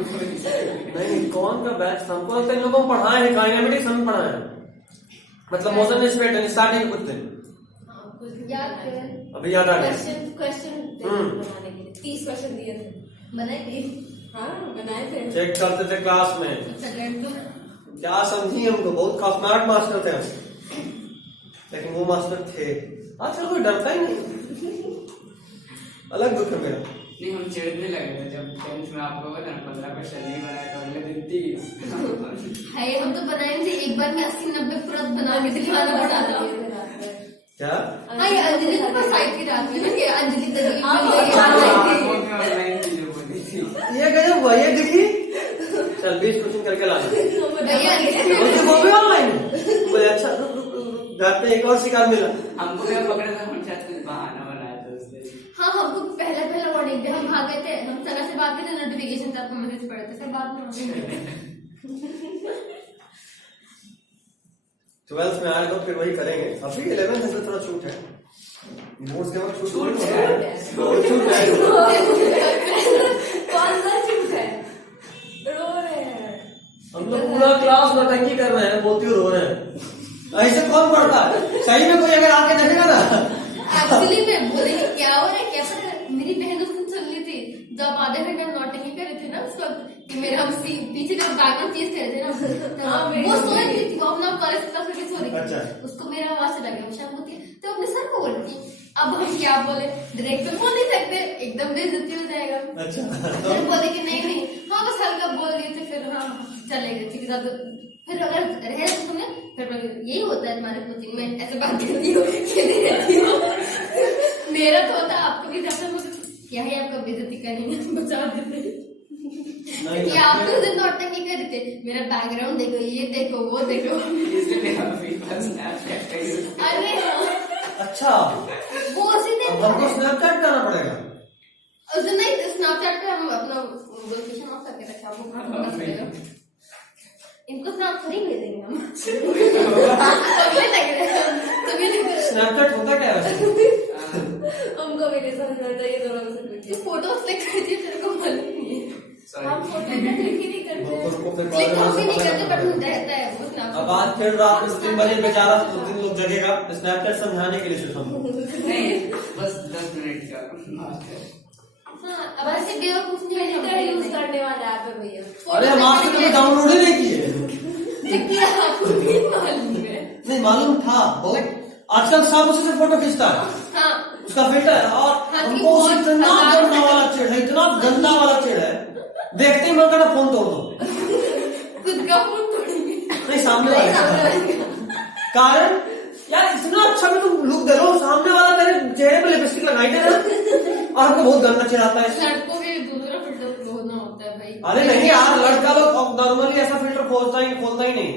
नहीं, कौन का बैच था? हमको लगता है इन लोगों को पढ़ाए हैं, काइनेमेटिक्स हम पढ़ाए हैं, मतलब मोशन स्पेक्ट स्टार्टिंग कुछ दिन याद थे। अभी याद आ गया। क्वेश्चन बनाने के लिए 30 क्वेश्चन दिए थे। बनाए थे। हाँ बनाए थे। चेक करते थे क्लास में, अच्छा लड़ तो क्या समझी हमको, बहुत खतरनाक मास्टर थे हम, लेकिन वो मास्टर थे। आजकल कोई डरता ही नहीं, अलग दुख है मेरा। नहीं हम चिढ़ने लगे थे जब 10th में आप लोगों ने 15 क्वेश्चन नहीं बनाए तो अगले दिन 30। है, हम तो बनाए थे एक बार में 80-90 तुरंत बना के दिखाना पड़ा था। क्या हाँ ये अंजलि के पास आई थी रात में ना, कि अंजलि दर्जी ये गजब हुआ, ये दिखी। चल 20 क्वेश्चन करके ला दो। वो भी ऑनलाइन बोले अच्छा रुक रुक रुक, घर पे एक और शिकार मिला। हमको क्या पकड़ा था, हम शायद कुछ बहाना बनाया था उस दिन। हाँ हमको पहला वार्निंग थे, हम भाग गए थे, हम सर से बात करते नोटिफिकेशन था, आपको मैसेज पड़े थे सर बाद में। 12th में आए तो फिर वही करेंगे, अभी 11th में थोड़ा छूट है, बोर्ड्स के वक्त छूट छूट है, है। बहुत छूट है। कौन कि मेरे हम पीछे का बैकग्राउंड चेंज कर थे ना, वो सो रही थी, वो अपना कॉलेज क्लास में सो रही थी। अच्छा। उसको मेरा आवाज चला गया, शाम होती है तो अपने सर को बोलती, अब हम क्या बोले, डायरेक्ट तो बोल नहीं सकते, एकदम बेइज्जती हो जाएगा। अच्छा फिर बोले कि नहीं नहीं, हाँ बस हल्का बोल दिए थे, फिर हाँ चलेगा ठीक है। फिर अगर रहे तो तुम्हें फिर यही होता है तुम्हारे कोचिंग में, ऐसे बात करती हो, खेलती रहती हो। मेरा तो होता, आपको भी जाता, मुझे क्या है आपका बेइज्जती करेंगे, बचा देते कि आप तो दिन नौटंकी नहीं करते, मेरा बैकग्राउंड देखो, ये देखो, वो देखो। इसलिए हम फीडबैक स्नैपचैट का यूज करते हैं। अरे हाँ, अच्छा, वो उसी दिन अब हमको स्नैपचैट करना पड़ेगा। उस दिन नहीं, स्नैपचैट पे हम अपना लोकेशन ऑफ करके रखा, वो काम कर पड़ेगा। इनको स्नैप थोड़ी भेजेंगे हम, तभी लग रहा है, तभी लग रहा है। स्नैपचैट होता क्या है? हमको भी नहीं समझना चाहिए दोनों में से कुछ। ये फोटो क्लिक करती है, तेरे को मालूम नहीं है। हम फोटो क्लिक ही नहीं करते। उसको फिर क्लिक हम भी नहीं करते, बट रहता है वो स्नैप। अब आज फिर रात में 3 बजे बेचारा 2-3 लोग जगेगा स्नैपचैट समझाने के लिए सिर्फ हमको। नहीं, बस 10 मिनट का बात है। हाँ, अब ऐसे बेवकूफ नहीं है, फिल्टर यूज करने वाला ऐप है भैया। अरे हम आज तक डाउनलोड ही नहीं किए। जबकि आपको भी मालूम है। नहीं मालूम था, बहुत आजकल सब उसी से फोटो खींचता है, हाँ, उसका फिल्टर है। और हाँ, हमको बहुत इतना खतरनाक गंदा वाला चिड़ है, इतना गंदा वाला चिड़ है, देखते ही मन करता फोन तोड़ दो। खुद का फोन तोड़ेंगे। नहीं सामने वाले का। कारण यार इतना अच्छा भी तुम लुक दे लो, सामने वाला तेरे चेहरे पे लिपस्टिक लगाई दे रहा और हमको बहुत गंदा चिढ़ाता है। लड़कों के दूसरा फिल्टर होना होता है भाई। अरे नहीं यार, लड़का लोग नॉर्मली ऐसा फिल्टर खोलता ही नहीं।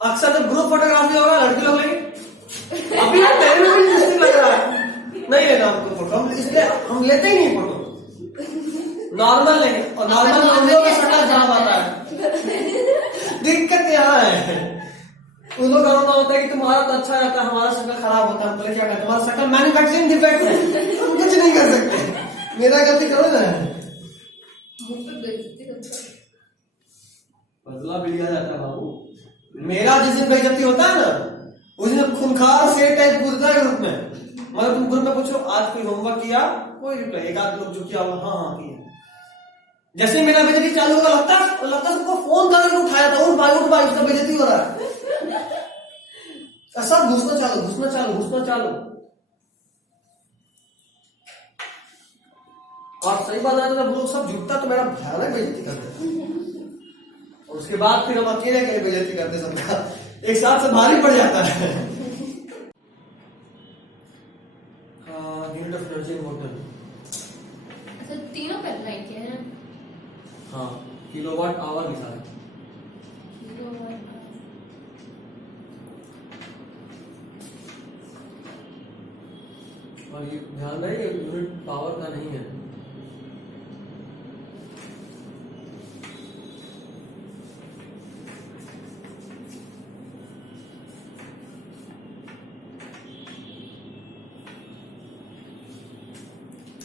अक्सर जब ग्रुप फोटोग्राफी होगा लड़के लोग लेंगे, अभी यार मेरे में भी लिपस्टिक लग रहा है, नहीं लेना हमको फोटो, हम इसलिए हम लेते ही नहीं फोटो, नॉर्मल लेंगे। और नॉर्मल लोगों का शक्ल खराब आता है, दिक्कत यहाँ है। उन लोग का होता है कि तुम्हारा तो अच्छा रहता है, हमारा शक्ल खराब होता है, बोले क्या करते, तुम्हारा शक्ल मैन्युफैक्चरिंग डिफेक्ट है, हम कुछ नहीं कर सकते, मेरा गलती करो ना। बदला भी लिया जाता है बाबू। मेरा जिस दिन बेइज्जती होता है ना, उस दिन खूंखार से टाइप कूदता है ग्रुप में। मतलब तुम ग्रुप में पूछो आज कोई होमवर्क किया, कोई रिप्लाई, एक आध लोग जो किया हाँ किया। जैसे मेरा बेइज्जती चालू होगा लगता सबको फोन करके उठाया था, उठ भाई उसका बेइज्जती हो रहा है। सब घुसना चालू। और सही बात है, जब लोग सब जुटता तो मेरा भयानक बेइज्जती करते, और उसके बाद फिर हम अकेले अकेले बेइज्जती करते सबका, एक साथ से भारी पड़ जाता है। यूनिट ऑफ एनर्जी वोल्ट, अच्छा तीनों पे लाइक किया है। हाँ, किलोवाट आवर के साथ। और ये ध्यान रहे यूनिट पावर का नहीं है।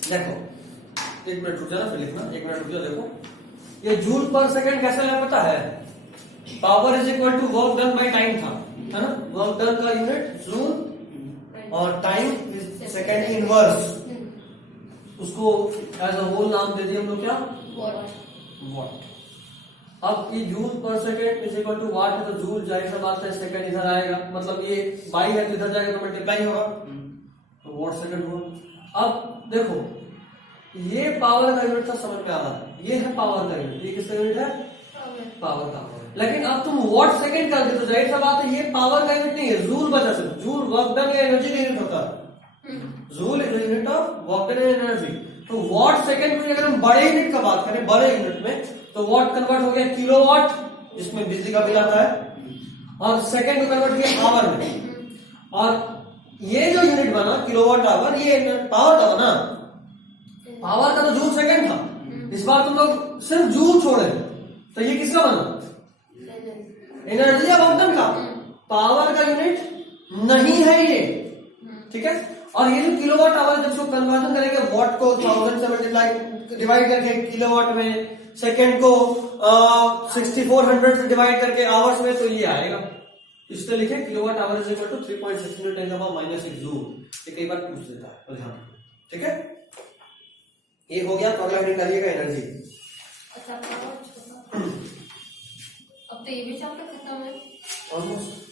देखो एक मिनट रुक जाना, फिर लिखना, एक मिनट रुक जाओ। देखो ये जूल पर सेकंड कैसे है पता है? Power is equal to work done by time था, है ना? वर्क डन का यूनिट जूल और टाइम सेकंड इनवर्स, उसको एज अ होल नाम दे दिए हम लोग, क्या? वॉट। अब ये जूल पर second is equal to watt है, तो जूल जाहिर सा बात है, सेकंड इधर आएगा, मतलब ये बाई है तो इधर जाएगा तो मल्टीप्लाई होगा, तो वॉट सेकंड हुआ। अब देखो ये पावर का यूनिट था, समझ में आ रहा है, ये है पावर का यूनिट, ये किसका यूनिट है? पावर का। लेकिन अब तुम वॉट सेकंड कर दे तो जाहिर सा बात है ये पावर का यूनिट नहीं है, जूल बचा सिर्फ। जूल वर्क डन या एनर्जी का यूनिट होता है, joule is unit of work done and energy. तो वॉट सेकंड में अगर हम बड़े यूनिट का बात करें, बड़े यूनिट में, तो वॉट कन्वर्ट हो गया किलोवाट, जिसमें बिजली का बिल आता है, और सेकंड को कन्वर्ट किया आवर में। और ये जो यूनिट बना किलोवाट आवर, ये पावर का बना, पावर का तो जूल सेकंड था, इस बार तुम लोग सिर्फ जूल छोड़े, तो ये किसका बना? एनर्जी या वर्क डन का। पावर का यूनिट नहीं है ये, ठीक है। और ये जो किलोवाट आवर जब इसको कन्वर्जन करेंगे वॉट को 1000 से मल्टीप्लाई डिवाइड करके किलोवाट में, सेकंड को 6400 से डिवाइड करके आवर्स में, तो ये आएगा। इससे लिखे kilowatt hour is equal to 3.6 × 10⁻⁻⁶ joule. ये कई बार पूछ देता है, तो ध्यान, ठीक है। ये हो गया, तो अगला यूनिट डालिएगा एनर्जी। अच्छा पावर छोटा अब तो ये भी चैप्टर खत्म है। ऑलमोस्ट।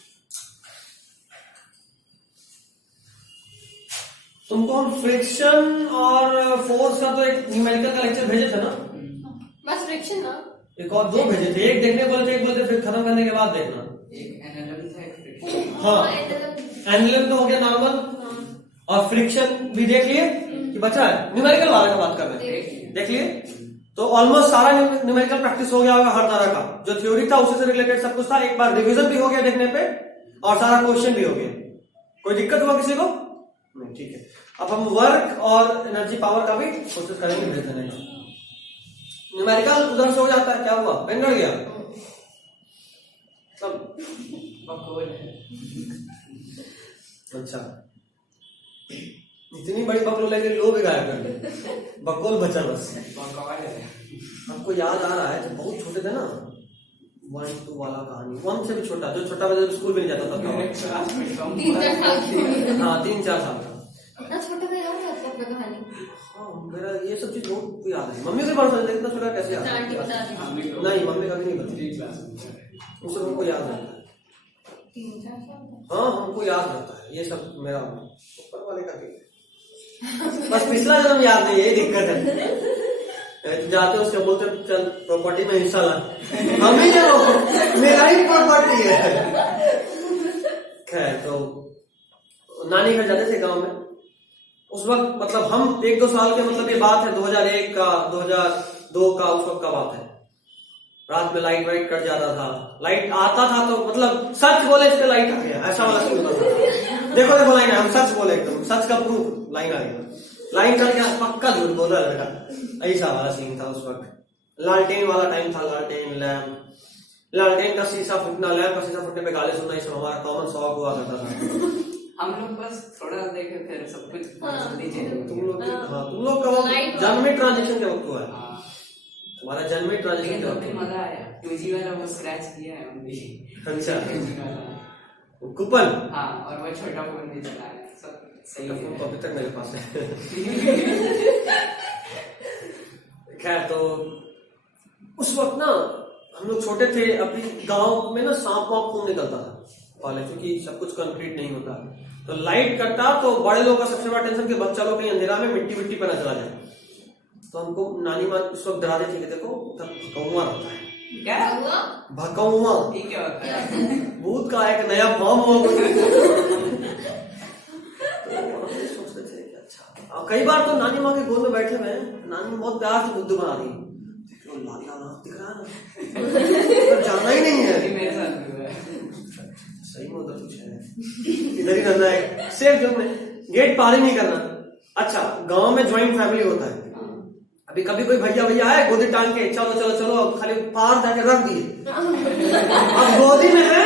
तुमको हम फ्रिक्शन और फोर्स का तो एक न्यूमेरिकल का लेक्चर भेजे थे ना, बस फ्रिक्शन ना। एक और 2 भेजे थे, एक देखने बोले थे, एक बोले थे फिर खत्म करने के बाद देखना। एक एनालॉजी था, एक फ्रिक्शन। हाँ, एनुलर तो हो गया नॉर्मल, और फ्रिक्शन भी देख लिए कि बचा है, न्यूमेरिकल वाले का बात कर रहे हैं, देख लिए। तो ऑलमोस्ट सारा न्यूमेरिकल प्रैक्टिस हो गया होगा हर तरह का, जो थ्योरी था उसी से रिलेटेड सब कुछ था। एक बार रिवीजन भी हो गया देखने पे, और सारा क्वेश्चन भी हो गया। कोई दिक्कत हुआ किसी को? नहीं, ठीक है। अब हम वर्क और एनर्जी पावर का भी कोशिश करेंगे भेज देने का। न्यूमेरिकल उधर से हो जाता है, क्या हुआ, पेन कर गया सब। बकवाल है। अच्छा, इतनी बड़ी बकलो लेके लो भी गायब कर दे, बकौल बचा बस। बकवाल है। आपको याद आ रहा है जब बहुत छोटे थे ना, 1 2 वाला कहानी, 1 से भी छोटा, जो छोटा बच्चा जब स्कूल में नहीं जाता था, मेरे क्लास में कम 3-4 साल की होगी। हाँ 3-4 साल का। इतना छोटा था याद है आपको कहानी? हाँ, मेरा ये सब चीज बहुत याद है। मम्मी से बात इतना छोटा कैसे याद है? आंटी बता दी। नहीं, मम्मी का भी नहीं बता, 3 क्लास में उसे हमको याद रहता है। 3-4 साल। हाँ, हमको याद रहता है ये सब, मेरा ऊपर वाले का भी बस पिछला जन्म याद नहीं, यही दिक्कत है। जाते उसके बोलते चल प्रॉपर्टी में हिस्सा ला, मम्मी ने वो मेरा ही प्रॉपर्टी है। खैर, तो नानी घर जाते थे गांव में उस वक्त, मतलब हम 1-2 साल के, मतलब ये बात है 2001 का 2002 का, उस वक्त का बात है। रात में लाइट वाइट कट जाता था, लाइट आता था तो मतलब सच बोले इस पे लाइट आ गया, ऐसा वाला सीन होता था। देखो देखो लाइन, हम सच बोले, एकदम सच का प्रूफ, लाइन आ गया, लाइन कट गया, पक्का झूठ बोला लड़का, ऐसा वाला सीन था उस वक्त। लालटेन वाला टाइम था, लालटेन लैम्प, लालटेन का शीशा फूटना, लैम्प का शीशा फूटने पे गाली सुनना, ये सब हमारा कॉमन शौक हुआ करता था। हम लोग बस थोड़ा देखे फिर सब कुछ जल्दी चेंज। तुम लोग का वक्त जन्मी ट्रांजेक्शन के वक्त हुआ है, तुम्हारा जन्मी ट्रांजेक्शन के वक्त। मजा आया, 2G वाला वो स्क्रैच किया है हमने। अच्छा, 2G वाला। कूपन। हाँ, और वो छोटा फोन भी चला है, सब सही तो है। फोन तो अभी तक मेरे पास है। खैर, तो उस वक्त ना हम लोग छोटे थे, अभी गांव में ना सांप वाप खूब निकलता था पहले, क्योंकि सब कुछ कंक्रीट नहीं होता, तो लाइट कटता तो बड़े लोगों का सबसे बड़ा टेंशन कि बच्चा लोग कहीं अंधेरा में मिट्टी पे न चला जाए। तो हमको नानी माँ उस वक्त डरा देती, देखो तब भकौआ रहता है। क्या हुआ? भकौआ, ये क्या होता है? भूत का एक नया फॉर्म हुआ। सोचते थे कि अच्छा, और कई बार तो नानी माँ के गोद में बैठे हुए हैं, नानी बहुत प्यार से बुद्धू बना रही है, देख लो लाल लाल दिख रहा है ना, जाना ही नहीं है। मेरे साथ भी हुआ है। सही में उधर कुछ है, इधर ही रहना है, सेफ जोन में, गेट पार ही नहीं करना। अच्छा, गांव में ज्वाइंट फैमिली होता है, अभी कभी कोई भैया आए गोदी टांग के, चलो चलो चलो, खाली पार जाके रख दिए। अब गोदी में है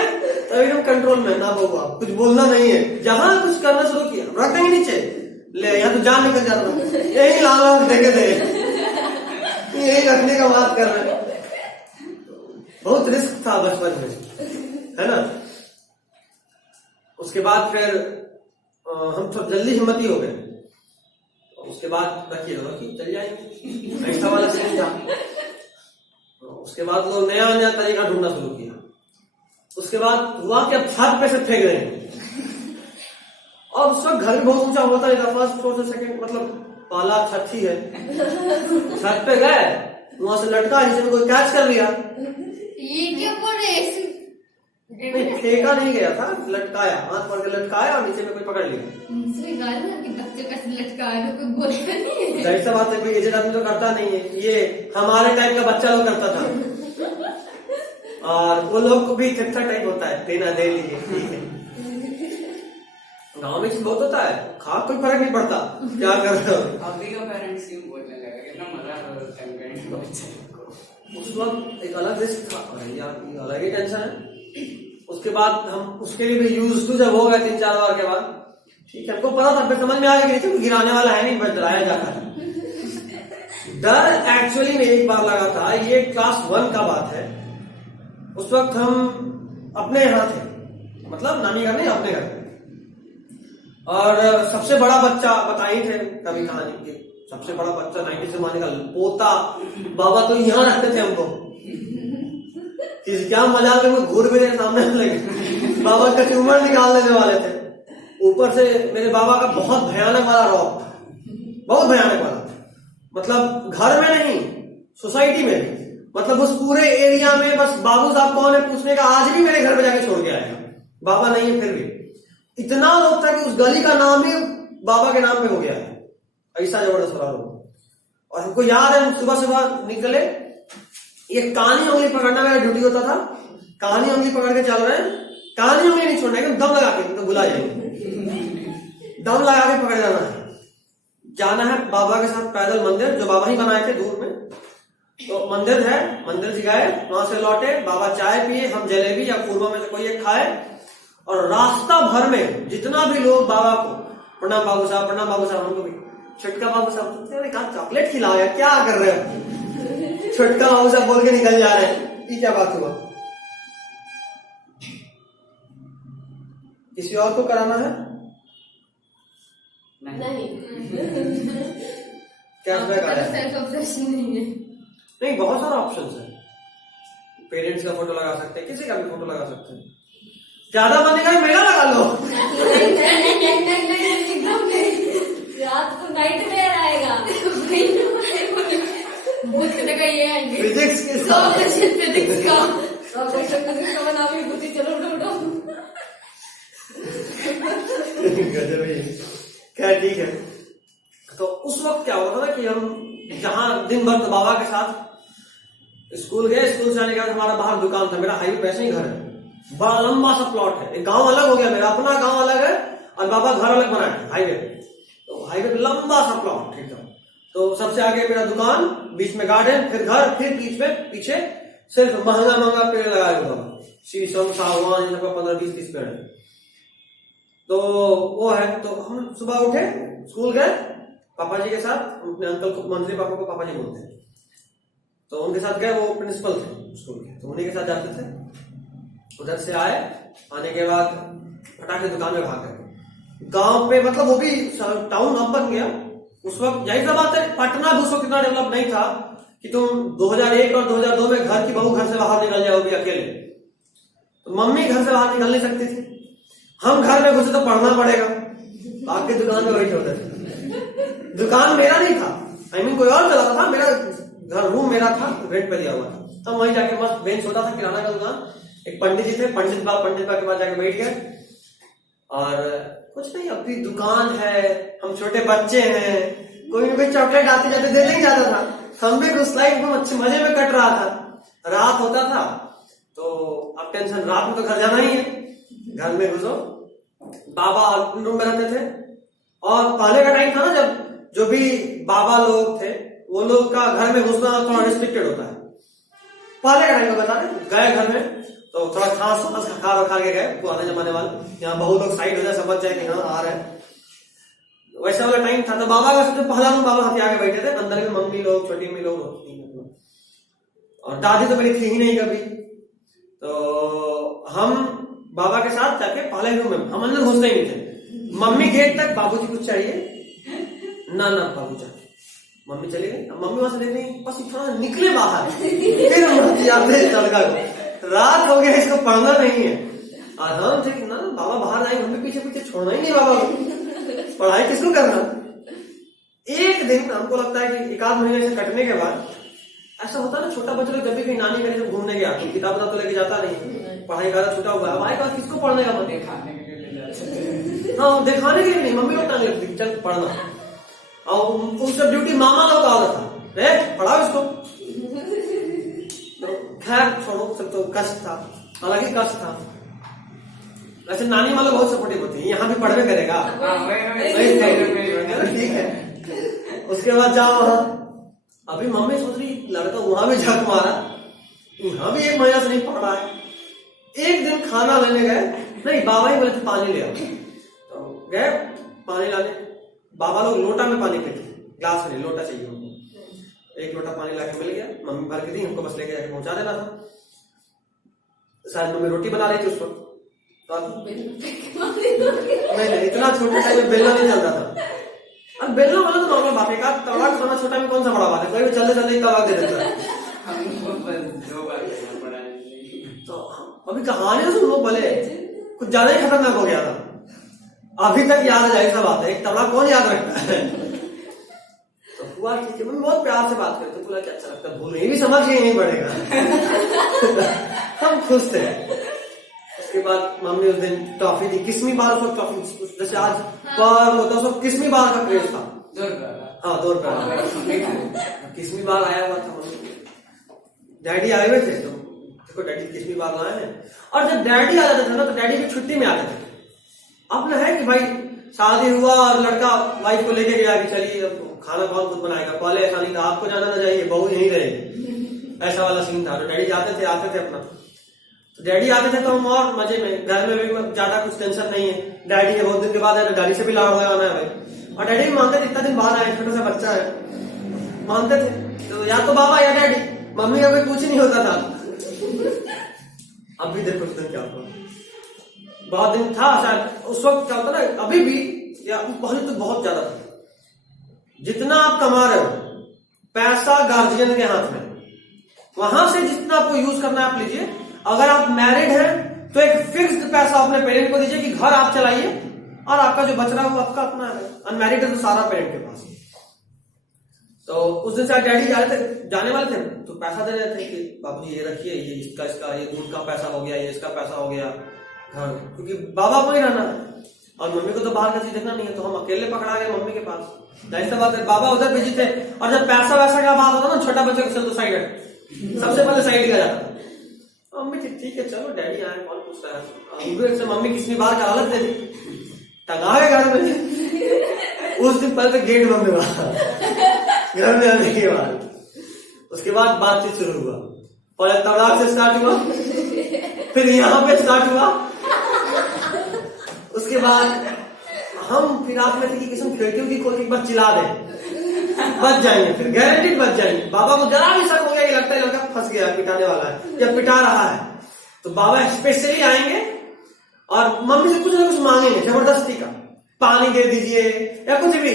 तो एकदम कंट्रोल में, ना बउआ कुछ बोलना नहीं है, जहां कुछ करना शुरू किया रख देंगे नीचे, ले यहाँ तो जान निकल जाता, यही लाल देखे थे, यही रखने का बात कर रहे। बहुत रिस्क था बचपन में, है ना। उसके बाद फिर हम थोड़ा जल्दी हिम्मती हो गए, उसके बाद रखिए चल जाएंगे, ऐसा वाला सीन था। उसके बाद लोग नया तरीका ढूंढना शुरू किया। उसके बाद हुआ कि अब छत पे से फेंक रहे हैं, और उस वक्त घर भी बहुत ऊंचा होता है, फर्स्ट फ्लोर से सेकंड, मतलब पहला छत ही है, छत पे गए, वहां से लटका, नीचे में कोई कैच कर लिया, ये क्या बोले? नहीं फेंका नहीं गया था, लटकाया, हाथ पकड़ के लटकाया और नीचे में कोई पकड़ लिया। बच्चे कैसे लटकाए, कोई बोलता नहीं है। जाहिर सा बात है, कोई एजेड आदमी तो करता नहीं है, ये हमारे टाइप का बच्चा लोग करता था, और वो लोग को भी इकट्ठा टाइप होता है, देना दे लीजिए, ठीक है। गाँव में चीज बहुत होता है, खा कोई फर्क नहीं पड़ता क्या कर रहे हो। अभी का पेरेंट्स क्यों बोलने लगा, कितना मजा आ रहा था बच्चे को। उस वक्त एक अलग रिस्क था, अरे यार ये अलग ही टेंशन है। उसके बाद हम उसके लिए भी यूज टू जब हो गए 3-4 बार के बाद, ठीक है, हमको पता था, फिर समझ में आ गया कि गिराने वाला है नहीं, बस डराया जाता है। डर एक्चुअली में एक बार लगा था, ये क्लास 1 का बात है। उस वक्त हम अपने यहाँ थे, मतलब नानी घर नहीं, अपने घर, और सबसे बड़ा बच्चा बताई थे कभी कहानी के, सबसे बड़ा बच्चा 90 जमाने का पोता, बाबा तो यहाँ रखते थे हमको, क्या मजाक में घूर मेरे सामने लगे, बाबा का ट्यूमर निकाल लेने वाले थे। ऊपर से मेरे बाबा का बहुत भयानक वाला रॉब, बहुत भयानक वाला, मतलब घर में नहीं सोसाइटी में भी, मतलब उस पूरे एरिया में बस बाबू साहब कौन है पूछने का आज भी मेरे घर पे जाके छोड़ के आएगा, बाबा नहीं है फिर भी। इतना लोग था कि उस गली का नाम ही बाबा के नाम पे हो गया है, ऐसा जबरदस्त वाला लोग। और हमको याद है हम सुबह सुबह निकले, ये कानी उंगली पकड़ना मेरा ड्यूटी होता था, कानी उंगली पकड़ के चल रहे हैं, कानी उंगली नहीं छोड़ना है, दम लगा के तो बुला जाएंगे, दम लगा के पकड़ जाना है बाबा के साथ पैदल मंदिर, जो बाबा ही बनाए थे दूर में। तो मंदिर है, मंदिर से गए, वहां से लौटे, बाबा चाय पिए, हम जलेबी या खुरमा में से कोई एक खाए, और रास्ता भर में जितना भी लोग बाबा को प्रणाम बाबू साहब, प्रणाम बाबू साहब, हमको भी छुटका बाबू साहब कहा चॉकलेट खिलाया, क्या कर रहे हो, छुटका बाबू साहब बोल के निकल जा रहे हैं, ये क्या बात हुआ। किसी और को कराना है? नहीं कैशबैक आ रहा है? सेल्फ ऑब्सेशन नहीं है। नहीं, बहुत सारा ऑप्शन है, पेरेंट्स का फोटो लगा सकते हैं, किसी का भी फोटो लगा सकते हैं, ज्यादा बनेगा मेरा लगा लो। रात को नाइट में आएगा, भूत का ये आएंगे फिजिक्स के साथ फिजिक्स का बना भी बुद्धि, चलो उठो उठो। गजब है। खैर ठीक है, तो उस वक्त क्या होता था कि हम जहां दिन भर तो बाबा के साथ स्कूल गए, स्कूल से आने के बाद हमारा बाहर दुकान था, मेरा हाईवे पैसे ही घर है, बड़ा लंबा सा प्लॉट है, एक गांव अलग हो गया, मेरा अपना गांव अलग है और बाबा घर अलग बनाया है हाईवे, तो हाईवे पे लंबा सा प्लॉट ठीक था। तो सबसे आगे मेरा दुकान, बीच में गार्डन, फिर घर, फिर बीच में पीछे सिर्फ महंगा महंगा पेड़ लगाया हुआ, शीशम, सागवान, इन सबका 15-20-30 पेड़ है। तो वो है, तो हम सुबह उठे, स्कूल गए पापा जी के साथ, अपने अंकल को, मंत्री पापा को पापा जी बोलते हैं, तो उनके साथ गए, वो प्रिंसिपल थे स्कूल के, तो उन्हीं के साथ जाते थे। उधर से आए, आने के बाद फटाके दुकान में भाग गए गांव पे, मतलब वो भी टाउन अब बन गया, उस वक्त जाहिर सा बात है पटना भी उस वक्त इतना डेवलप नहीं था कि तुम 2001 और 2002 में घर की बहू घर से बाहर निकल जाओगी अकेले, तो मम्मी घर से बाहर निकल नहीं सकती थी, हम घर में घुसे तो पढ़ना पड़ेगा, आपकी दुकान में वही होता था। दुकान मेरा नहीं था, I mean, कोई और चलाता था, मेरा घर रूम मेरा था, रेंट पे दिया हुआ था, तब वहीं जाके मस्त बेंच होता था, किराना का दुकान, एक पंडित जी थे, पंडित बा के पास जाके बैठ गए, और कुछ नहीं, अपनी दुकान है, हम छोटे बच्चे हैं, कोई कोई चॉकलेट आते जाते दे नहीं जाता था, हम भी उस लाइफ में अच्छे मजे में कट रहा था। रात होता था तो अब टेंशन, रात में तो घर जाना ही है, घर में घुसो, बाबा रूम में रहते थे, और पहले का टाइम था ना जब जो भी बाबा लोग थे वो लोग का घर में घुसना थोड़ा रिस्ट्रिक्टेड होता है, पहले का टाइम में बता रहे, गए घर में तो थोड़ा खास खा के गए, पुराने जमाने वाले, यहाँ बहुत लोग साइड हो जाए, समझ जाए कि हाँ आ रहे हैं, वैसा वाला टाइम था। तो बाबा का सबसे पहला रूम बाबा हाथी आगे बैठे थे, अंदर में मम्मी लोग, छोटी मम्मी लोग, और दादी तो मेरी थी ही नहीं कभी, तो हम बाबा के साथ जाके पहले रूम में, हम अंदर घुसते ही नहीं थे, मम्मी गेट तक, बाबूजी कुछ चाहिए ना बाबू चाहिए, मम्मी चली गई, मम्मी वहां से देख रही, बस थोड़ा निकले बाहर, फिर जाते लड़का को, रात हो गया, इसको पढ़ना नहीं है, और हम थे ना बाबा बाहर जाएंगे, हम भी पीछे पीछे छोड़ना ही नहीं बाबा को, पढ़ाई किसको करना। एक दिन हमको लगता है कि 1 आध महीने से कटने के बाद ऐसा होता है ना, छोटा बच्चा जब भी कहीं नानी के लिए घूमने गया तो किताब तो लेके जाता नहीं, पढ़ाई का छूटा हुआ, अब आएगा किसको पढ़ने का मन, दिखाने के लिए ले जाते, हाँ दिखाने के लिए नहीं, मम्मी लोग टांग लेती चल पढ़ना, और उसका ड्यूटी मामा लोग का होता था, पढ़ाओ इसको, तो खैर छोड़ो, सब तो कष्ट था, हालांकि कष्ट था, वैसे नानी वाले बहुत सपोर्टिव होती है, यहाँ भी पढ़वे करेगा, ठीक है। उसके बाद जाओ वहां, अभी मम्मी सोच रही लड़का वहां भी झक मारा, यहाँ भी 1 महीना से नहीं पढ़ रहा है। एक दिन खाना लेने गए, नहीं बाबा ही बोले थे पानी ले आओ, तो गए पानी लाने, बाबा लोग लोटा में पानी पीते, ग्लास नहीं, लोटा चाहिए उनको, 1 लोटा पानी लाके मिल गया, मम्मी भर के दी, हमको बस लेके जाके पहुंचा देना था। शायद मम्मी रोटी बना रही थी उस वक्त, नहीं इतना छोटे टाइम में बेलना नहीं चलता था, अब बेलना वाला तो नॉर्मल बात है, का तवा खाना छोटा में कौन सा बड़ा बात है, कोई चलते चलते तवा दे देता है। तो अभी कहानी तो सुन लो, भले कुछ ज्यादा ही खतरनाक हो गया था, अभी तक याद है सब बात है, एक तबला कौन याद रखता है। तो हुआ ठीक है, मम्मी बहुत प्यार से बात करते, बोला कि अच्छा लगता है, भूल ये भी समझ के नहीं पड़ेगा। हम खुश थे। उसके बाद मम्मी उस दिन टॉफी दी, किस्मी बार उसको टॉफी, जैसे आज पर होता है उसको किस्मी बार का क्रेज था। हाँ 2 रुपए किस्मी बार आया हुआ था। डैडी आए हुए थे तो देखो डैडी किस्मी बार लाए हैं। और जब डैडी आ जाते थे ना तो डैडी भी छुट्टी में आते थे। अब ना है कि भाई शादी हुआ और लड़का वाइफ को लेके गया कि चलिए अब खाना कौन खुद बनाएगा, पहले ऐसा नहीं था, आपको जाना ना चाहिए, बहू यहीं रहेगी, ऐसा वाला सीन था। तो डैडी जाते थे आते थे अपना, तो डैडी आते थे तो हम और मजे में, घर में भी ज्यादा कुछ टेंशन नहीं है, डैडी के बहुत दिन के बाद है, डैडी से भी लाड़ लगाना है भाई। और डैडी भी मानते थे, इतना दिन बाद आए, छोटा सा बच्चा है, मानते थे। तो या तो बाबा या डैडी, मम्मी का कोई कुछ ही नहीं होता था। अब भी देखो उस दिन क्या हुआ, बहुत दिन था शायद उस वक्त, क्या होता ना अभी भी या पहले तो बहुत ज्यादा था। जितना आप कमा रहे हो पैसा गार्जियन के हाथ में, वहां से जितना आपको यूज करना है आप लीजिए। अगर आप मैरिड हैं तो एक फिक्स्ड पैसा अपने पेरेंट को दीजिए कि घर आप चलाइए, और आपका जो बच रहा है वो आपका अपना है। अनमैरिड है तो सारा पेरेंट के पास। तो उस दिन से डैडी जाने वाले थे तो पैसा दे रहे थे कि बाबूजी ये रखिए, ये इसका ये दूध का पैसा हो गया, ये इसका पैसा हो गया घर, क्योंकि बाबा को ही रहना है और मम्मी को तो बाहर का चीज देखना नहीं है। तो हम अकेले पकड़ा गए मम्मी के पास। जाहिर सी बात है बाबा उधर बिजी थे, और जब पैसा वैसा का बात होता ना, छोटा बच्चा को चल तो साइड है, सबसे पहले साइड किया जाता था। मम्मी ठीक है चलो डैडी आए, कौन पूछ रहा है। मम्मी किसनी बार का हालत दे दी, टंगा गए घर में। उस दिन पहले तो गेट बंद हुआ घर में आने के बाद, उसके बाद बातचीत शुरू हुआ। पहले तड़ाक से स्टार्ट हुआ, फिर यहाँ पे स्टार्ट हुआ, उसके बाद हम फिर रात में थे कि किसी खिड़कियों की खोल के एक बार चिल्ला दे, बच जाएंगे, फिर गारंटीड बच जाएंगे। बाबा को जरा भी शक हो गया कि लगता है लड़का फंस गया, पिटाने वाला है या पिटा रहा है, तो बाबा स्पेशली आएंगे और मम्मी से कुछ ना कुछ मांगेंगे जबरदस्ती का, पानी दे दीजिए या कुछ भी,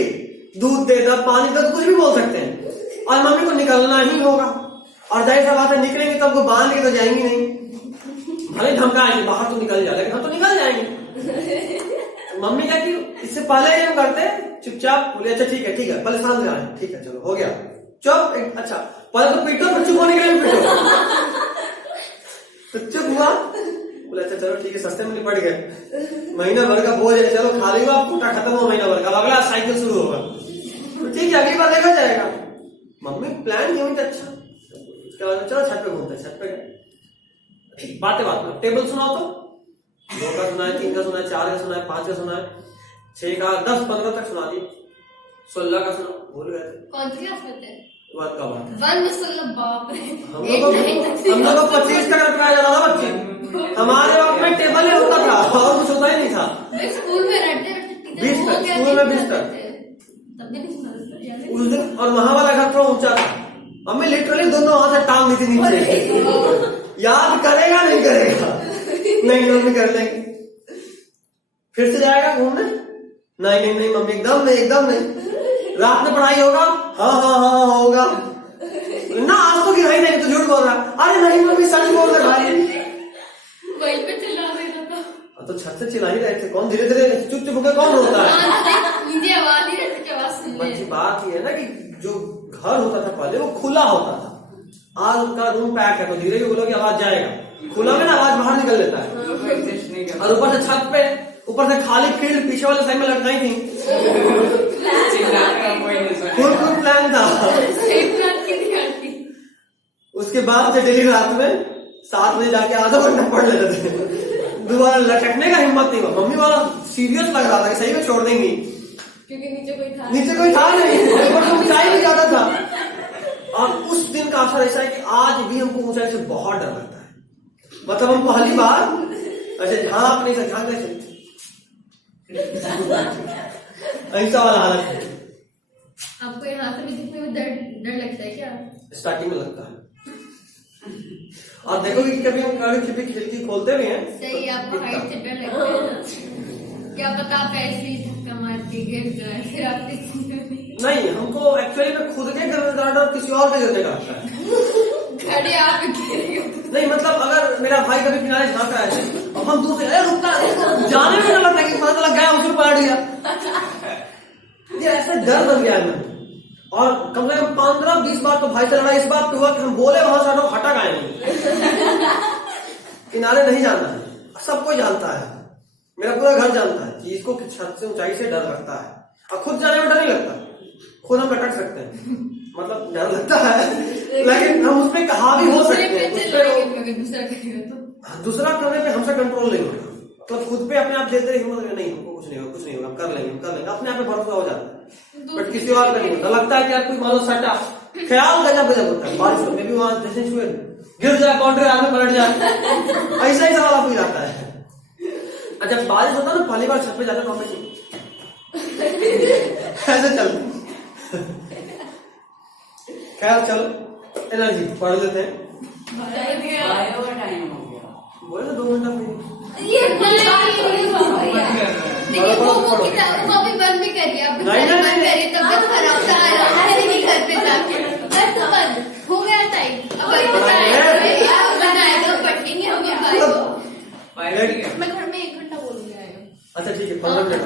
दूध दे दो, पानी दे दो, कुछ भी बोल सकते हैं। और मम्मी को निकलना ही होगा, और जाहिर सा बात है निकलेंगे तो हमको बांध के तो जाएंगी नहीं, भले धमकाएंगे बाहर तो निकल जाए, लेकिन हम तो निकल जाएंगे। मम्मी क्या कि इससे पहले ही हम करते चुपचाप, बोले अच्छा ठीक है पहले शांत जाए, ठीक है चलो हो गया चुप, अच्छा पहले तो पीटो, फिर चुप होने के लिए पीटो। तो चुप हुआ, बोले अच्छा चलो ठीक है, सस्ते में निपट गए, महीना भर का बोझ है, चलो खा लेगा, कोटा खत्म हो महीना भर का, अगला साइकिल शुरू होगा, तो ठीक है अगली बार देखा जाएगा। मम्मी प्लान क्यों था, अच्छा चलो छत पे घूमते, छत पे बातें बात टेबल सुनाओ तो 2 का सुना है, 3 का सुना है, 4 का सुना है, 5 का सुना है, 6 का 10 15 तक सुना दी, 16 का सुना, भूल गए थे। कौन सी क्लास में थे? 1 का बात है, 1 में 16, बाप रे। हम लोग को 25 तक रखवाया जा रहा था बच्चे, हमारे वक्त में टेबल ही होता था और कुछ होता ही नहीं था। स्कूल में रहते 20 तक, स्कूल में 20 तक तब भी नहीं सुना उस दिन। और वहां वाला घर थोड़ा ऊंचा था, हमें लिटरली दोनों हाथ से टांग दी थी नीचे। याद करेगा नहीं करेगा, नहीं मम्मी कर लेंगे, फिर से जाएगा घूमने, नहीं मम्मी एकदम नहीं, रात में पढ़ाई होगा, हाँ होगा ना, आज तो गिराई नहीं, तो झूठ बोल रहा, अरे नहीं मम्मी सच बोल रहे भाई, वहीं पे चिल्ला रहा था। तो छत से चिल्ला ही रहे थे, कौन धीरे धीरे चुप चुप होकर कौन होता है। मुझे आवाज ही रहती है, आवाज सुनने। बच्ची बात ये है ना कि जो घर होता था पहले वो खुला होता था, आज उनका रूम पैक है तो धीरे धीरे बोलो कि आवाज जाएगा, खुला में ना आवाज बाहर निकल लेता है। और ऊपर से छत पे, ऊपर से खाली फील्ड पीछे वाले साइड में लटकाई थी, फुल प्लान था। उसके बाद से डेली रात में 7 बजे जाके आधा घंटा पढ़ लेते थे, दोबारा लटकने का हिम्मत नहीं हुआ। मम्मी वाला सीरियस लग रहा था कि सही में छोड़ देंगी, क्योंकि नीचे कोई था नहीं, ऊपर ऊंचाई भी ज्यादा था। और उस दिन का असर ऐसा है कि आज भी हमको ऊंचाई से बहुत डर लगता है। मतलब हम पहली बार ऐसे झांक नहीं सकते, झांक नहीं सकते, ऐसा वाला हालत है। आपको यहाँ से भी दिखने में डर लगता है क्या? स्टार्टिंग में लगता है, और देखो कि कभी हम गाड़ी खिड़की खोलते भी हैं, सही आपको हाइट से डर लगता है ना, क्या पता आप ऐसे ही धक्का मार के गिर जाए, फिर आप नहीं, हमको एक्चुअली में खुद के गिरने का डर किसी और के गिरने का आता है। खड़े आप गिरेंगे नहीं, मतलब अगर मेरा भाई कभी किनारे झांक रहा है और हम दूर से रुकता जाने में लगता है कि पता लग गया उसे पलट गया, ये ऐसा डर बन गया है मन। और कम से कम 15-20 बार तो भाई से लड़ा इस बात पे हुआ कि हम बोले वहां से हटो, हटा गए नहीं, किनारे नहीं जाना है। सब कोई जानता है, मेरा पूरा घर जानता है कि इसको छत से ऊंचाई से डर लगता है, और खुद जाने में डर नहीं लगता, खुद हम लटक सकते हैं, मतलब डर लगता है लेकिन हम उसपे कहा भी हो सकते हैं, दूसरा करने पे हमसे कंट्रोल नहीं होगा, मतलब खुद पे अपने आप देते हिम्मत नहीं, हमको कुछ नहीं होगा, कुछ नहीं होगा, हम कर लेंगे अपने आप पे भरोसा हो जाता है। बट किसी और पे नहीं होता, लगता है कि यार कोई मान लो सटा ख्याल गजब गजब होता है, बारिश में भी वहां जैसे छुए गिर जाए, काउंटर आदमी पलट जाए, ऐसा ही सवाल फील आता है। अच्छा बारिश होता है ना, पहली बार छत पे जाते हैं ऐसे चलते। खैर चलो एनर्जी पढ़ लेते हैं। बायो का टाइम हो गया, बोले तो 2 घंटा फिर ये देखिए वो किताब को अभी बंद भी करिए, अब बंद करिए, तबियत खराब था नहीं घर पे जाके बस तो बंद हो गया टाइम। अब बनाएगा पढ़ेंगे हम भाई को, मैं घर में 1 घंटा बोलूंगी आएगा। अच्छा ठीक है 15 minute.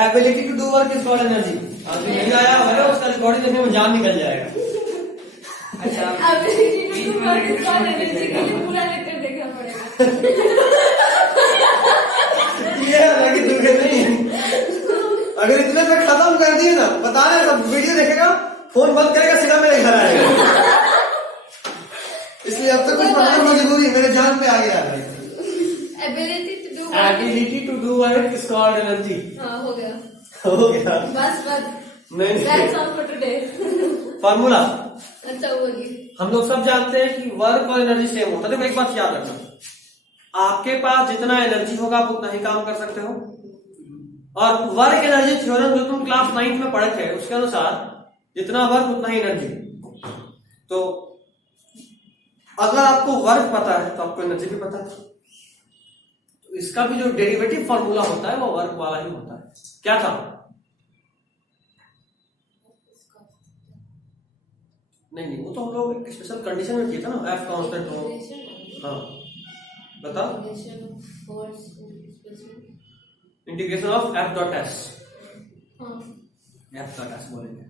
Ability to do work is called energy. आदमी नहीं आया है उसका रिकॉर्डिंग देखने में जान निकल जाएगा। अच्छा ability to work is called energy के लिए पूरा लेक्चर देखना पड़ेगा। ये लगी दुखे नहीं, अगर इतने में खत्म कर दिए ना, बता रहे सब वीडियो देखेगा, फोन बंद करेगा, सीधा मेरे घर आएगा। इसलिए अब तक कुछ बताना मजबूरी, मेरे जान पे आ गया है। Ability to do work is called energy. हाँ हो गया बस नहीं that's all for today. Formula अच्छा होगी, हम लोग सब जानते हैं कि वर्क और एनर्जी सेम होता है। देखो एक बात याद रखना, आपके पास जितना एनर्जी होगा आप उतना ही काम कर सकते हो, और वर्क एनर्जी थ्योरम जो तुम क्लास 9th में पढ़े थे उसके अनुसार जितना वर्क उतना ही एनर्जी। तो अगर आपको वर्क पता है तो आपको एनर्जी भी पता है, तो इसका भी जो डेरिवेटिव फॉर्मूला होता है वो वर्क वाला ही होता है। क्या था? नहीं वो तो हम लोग एक स्पेशल कंडीशन में किया था ना, एफ कांस्टेंट हो। हाँ बताओ, integration of F dot S, F dot S बोलेंगे।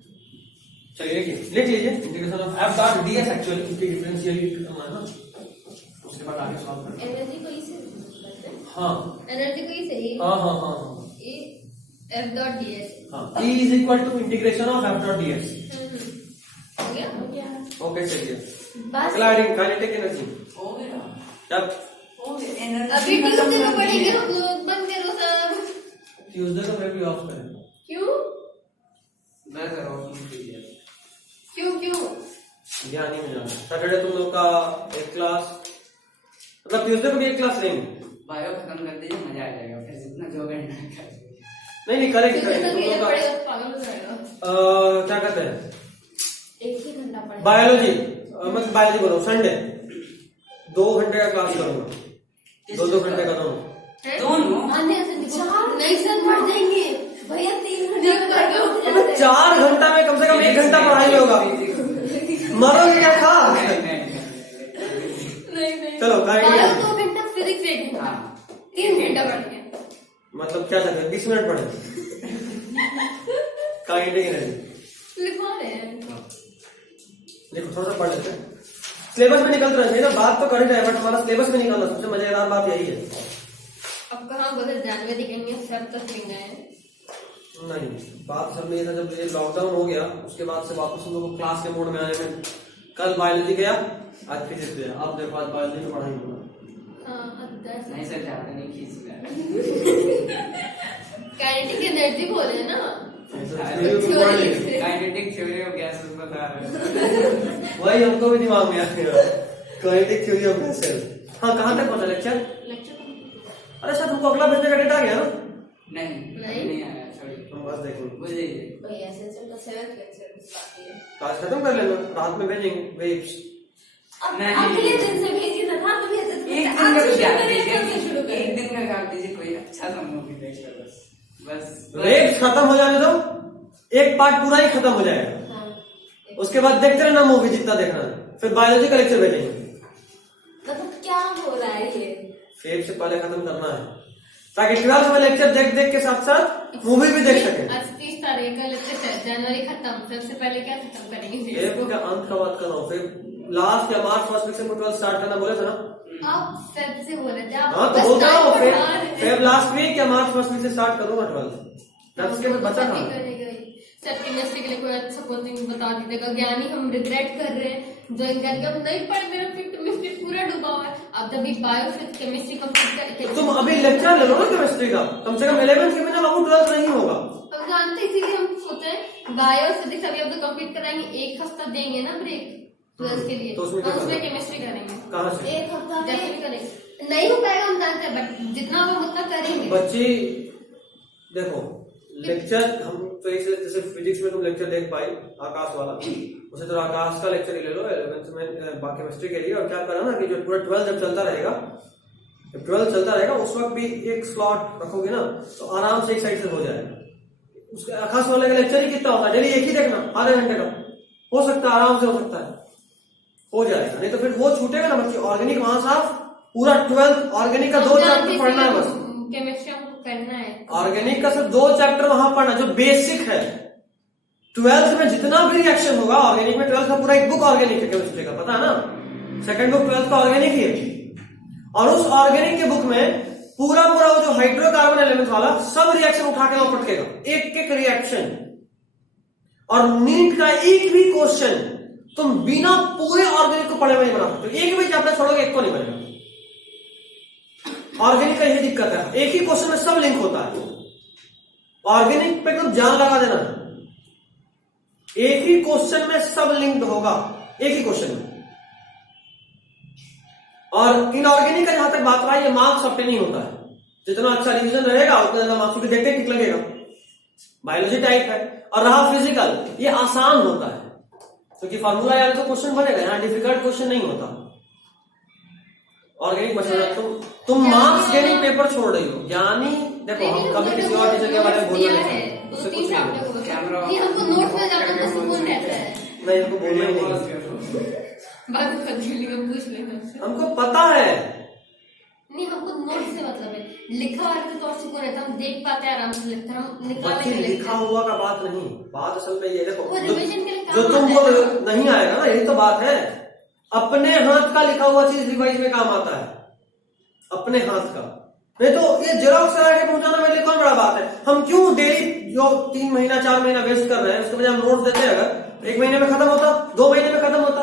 चलिए लिख लीजिए integration of F dot D S, actually इसकी डिफरेंशियल करना है ना, उसके बाद आगे सॉल्व करें। एनर्जी को इसे हाँ एनर्जी को इसे हाँ ये एफ डॉट डी एस, हाँ E is equal to integration of F dot D S. हो गया ओके चलिए बस। अगला हेडिंग काइनेटिक एनर्जी। हो गया जब अभी ट्यूसडे को पढ़ेंगे हम लोग, बंद करो सब। ट्यूसडे को मैं भी ऑफ करें, क्यों क्यों ध्यान ही में जाना। सैटरडे तुम लोग का एक क्लास, मतलब ट्यूसडे को भी एक क्लास लेंगे। बायो खत्म कर दीजिए, मजा आ जाएगा, फिर जितना जो करना है नहीं करेंगे तुम लोग का पागल हो जाएगा। क्या कहते हैं 1 ही घंटा पढ़ेगा बायोलॉजी, मतलब बायोलॉजी बोलो, संडे 2 घंटे का क्लास करूंगा, 2 घंटे का दोनों। दोनों नहीं सर पढ़ जाएंगे भैया, 3 घंटे में 4 घंटा में कम से कम 1 घंटा पढ़ाई होगा, मरोगे क्या खा। नहीं चलो 2 घंटा, फिजिक्स 1 घंटा, 3 घंटा पढ़ेंगे। मतलब क्या चाहते हैं 20 मिनट पढ़े काइनेटिक एनर्जी लिखवा रहे हैं, देखो थोड़ा सा पढ़ लेते हैं। सिलेबस में निकल रहे ना, बात तो कर ही रहे, बट हमारा सिलेबस में निकलना सबसे मजेदार बात यही है। अब कहाँ बगल जानवे दिखेंगे, सब तक नहीं गए। नहीं बात सब में ये था, जब ये लॉकडाउन हो गया उसके बाद से वापस हम लोग को क्लास के मोड में आने में, कल बायोलॉजी गया, आज फिजिक्स गया, अब देखो आज बायोलॉजी में पढ़ाई होगा। नहीं सर ज्यादा नहीं खींच काइनेटिक एनर्जी बोले ना, काइनेटिक थ्योरी ऑफ गैसेस बता रहे हैं। वही हमको भी दिमाग में आ गया, काइनेटिक थ्योरी ऑफ गैसेस। हाँ कहाँ तक पहुंचा लेक्चर? अरे सर तुमको अगला भेजने का डेट आ गया ना? नहीं आया, सॉरी तुम बस देखो बुझे भैया एसेंशियल का 7th लेक्चर बाकी है। आज खत्म कर लेना, रात में भेजेंगे वेब्स। अगले दिन से भेजिए ना, रात में भेज एक दिन का काट दीजिए, कोई अच्छा सा मूवी देख लो बस वेब्स खत्म हो जाने दो, एक पार्ट पूरा ही खत्म हो जाएगा, उसके बाद देखते रहना मूवी जितना देखना है, फिर बायोलॉजी का लेक्चर भेजेंगे। मतलब क्या हो रहा है ये? फेब से पहले खत्म करना है ताकि 12th में लेक्चर देख देख के साथ साथ मूवी भी देख सके। आज 30 तारीख का लेक्चर है, जनवरी खत्म, सबसे पहले क्या खत्म करेंगे? फेब का अंत का बात कर रहा हूँ, फेब लास्ट या मार्च फर्स्ट वीक से 12th स्टार्ट करना बोले थे ना। आप फेब से बोल रहे थे, आप हाँ तो बस बोलता टाइम हूँ बढ़ा रहे थे। फेब लास्ट वीक या मार्च फर्स्ट वीक से स्टार्ट करूंगा 12th। उसके बाद बचा कहाँ? सर केमिस्ट्री के लिए कोई अच्छा कोचिंग बता दीजिएगा। ज्ञानी हम रिग्रेट कर रहे हैं ज्वाइन करके, हम नहीं पढ़, मेरा फिर केमिस्ट्री पूरा डूबा हुआ है। अब जब बायो फिर केमिस्ट्री कंप्लीट करके तुम अभी लेक्चर ले लो ना केमिस्ट्री का, कम से कम 11th के बिना बाबू 12th नहीं होगा। अब जानते, इसीलिए हम सोचे बायो फिजिक्स अभी अब तो कंप्लीट कराएंगे, एक हफ्ता देंगे ना ब्रेक 12th के लिए, तो उसमें क्या उसमें करना? केमिस्ट्री करेंगे। कहाँ से? एक हफ्ता जैसे में भी करेंगे, नहीं हो पाएगा हम जानते हैं, बट जितना हम उतना करेंगे। बच्ची देखो लेक्चर हम तो इसलिए, जैसे फिजिक्स में तुम लेक्चर देख पाई आकाश वाला, उसे तो आकाश का लेक्चर ही ले लो 11th में केमिस्ट्री के लिए। और क्या करा ना कि जो पूरा 12 जब चलता रहेगा, जब 12 चलता रहेगा उस वक्त भी एक स्लॉट रखोगे ना तो आराम से एक साइड से हो जाएगा। उसके आकाश वाले का लेक्चर ही कितना होता है, डेली एक ही देखना, आधे घंटे का हो सकता है, आराम से हो सकता है, हो जाएगा। नहीं तो फिर वो छूटेगा ना बच्ची। ऑर्गेनिक वहां साफ पूरा 12th ऑर्गेनिक का 2 चैप्टर पढ़ना है बस। केमिस्ट्री हमको करना है, ऑर्गेनिक का सिर्फ 2 चैप्टर वहां पढ़ना जो बेसिक है। 12th में जितना भी रिएक्शन होगा ऑर्गेनिक में, 12th का पूरा एक बुक ऑर्गेनिक है केमिस्ट्री का, पता है ना, सेकंड बुक 12th का ऑर्गेनिक ही है। और उस ऑर्गेनिक के बुक में पूरा पूरा वो जो हाइड्रोकार्बन एलिमेंट वाला सब रिएक्शन उठा के वो पटकेगा, एक एक रिएक्शन। और नीट का एक भी क्वेश्चन तुम बिना पूरे ऑर्गेनिक को पढ़े हुए नहीं बना सकते। एक भी चैप्टर छोड़ोगे एक को नहीं बनेगा। ऑर्गेनिक का यही दिक्कत है, एक ही क्वेश्चन में सब लिंक होता है। ऑर्गेनिक पे तुम जान लगा देना, एक ही क्वेश्चन में सब लिंक होगा, एक ही क्वेश्चन में। और इनऑर्गेनिक का जहां तक बात रहा, ये मार्क्स अपने नहीं होता है। जितना अच्छा रिवीजन रहेगा उतना ज्यादा मार्क्स भी देखते ठीक लगेगा। बायोलॉजी टाइप है। और रहा फिजिकल, ये आसान होता है क्योंकि फार्मूला यार तो क्वेश्चन बनेगा, यहाँ डिफिकल्ट क्वेश्चन नहीं होता। ऑर्गेनिक बचा तुम मार्क्स गेनिंग पेपर छोड़ रही हो। ज्ञानी देखो, हम कभी किसी और टीचर के बारे में बोल रहे हैं, उससे कुछ नहीं, हमको नोट्स में जाकर तो सुकून रहता है। नहीं हमको बोलना ही नहीं, बात में पूछ लेना, हमको पता है। नहीं हमको नोट से मतलब है, लिखा हुआ तो और सुकून रहता है, हम देख पाते हैं आराम से, लिखते हम निकाल बच्ची के लिखा हुआ का बात नहीं, बात असल में ये देखो, वो रिवीजन के लिए काम जो आता तुमको है। नहीं आएगा ना, यही तो बात है। अपने हाथ का लिखा हुआ चीज रिवाइज में काम आता है, अपने हाथ का। नहीं तो ये जेरॉक्स करा के पहुंचाना मेरे लिए कौन बड़ा बात है। हम क्यों डेली जो 3 महीना 4 महीना वेस्ट कर रहे हैं, उसके बजाय हम नोट्स देते हैं। अगर 1 महीने में खत्म होता, 2 महीने में खत्म होता,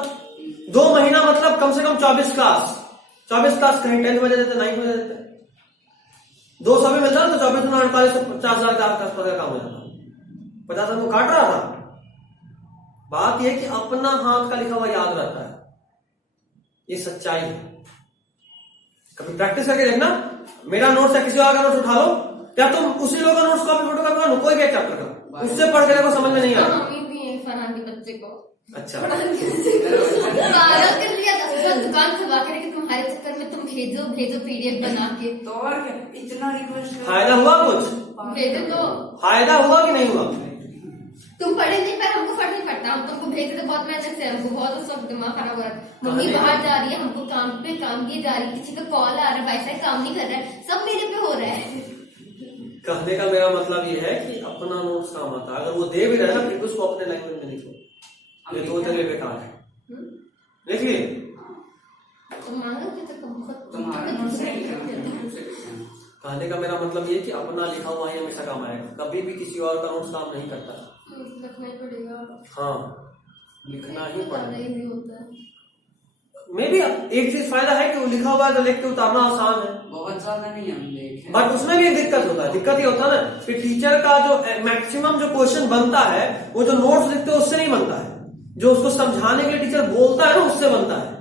2 महीना मतलब कम से कम 24 क्लास, 24 क्लास कहीं 10th में दे देते, 9th में दे देते, 200 भी मिलता तो 24 में 48 से 50,000 का आसपास का काम हो जाता। 50,000 को काट रहा था। बात यह कि अपना हाथ का लिखा हुआ याद रहता है, ये सच्चाई है। कभी प्रैक्टिस करके देखना, मेरा नोट्स है किसी और का नोट्स उठा लो, क्या तुम उसी लोगों का नोट्स कॉपी फोटो कॉपी लो, कोई भी एक चैप्टर का, उससे पढ़ के देखो, समझ में नहीं आया। फरहान के बच्चे को अच्छा पागल कर दिया था, दुकान खुलवा के रखी, तुम्हारे चक्कर में तुम भेजो PDF बना के। तो और क्या, इतना रिक्वेस्ट फायदा हुआ कुछ? भेजो तो फायदा हुआ कि नहीं हुआ? तुम पढ़े नहीं, पर हमको फर्क नहीं पड़ता, हम तुमको भेज रहे बहुत मेहनत से, हमको बहुत उस वक्त दिमाग खराब हो रहा है। मम्मी बाहर जा रही है, हमको काम पे काम किए जा रही है, किसी का कॉल आ रहा है, वाईफाई काम नहीं कर रहा है, सब मेरे पे हो रहा है। कहने का मेरा मतलब ये है कि अपना नोट्स काम आता है। अगर वो दे भी रहे ना, फिर उसको अपने लैंग्वेज में लिखो, ये तो तेरे लिए बेकार है। लिख लिए तुम मांगो कि तो तुम्हारा नोट्स है, कहने का मेरा मतलब ये कि अपना लिखा हुआ ही हमेशा काम आएगा, कभी भी किसी और का नोट्स काम नहीं करता। लिखना ही पड़ेगा। हाँ, लिखना ही पड़ेगा। ही होता है। मे भी एक चीज फायदा है कि वो लिखा हुआ है तो लिख के उतारना आसान है, बहुत ज्यादा नहीं हम देखें। बट उसमें भी एक दिक्कत होता है। दिक्कत ये होता है ना कि टीचर का जो मैक्सिमम जो क्वेश्चन बनता है, वो जो नोट्स लिखते हैं उससे नहीं बनता है, जो उसको समझाने के लिए टीचर बोलता है ना, उससे बनता है।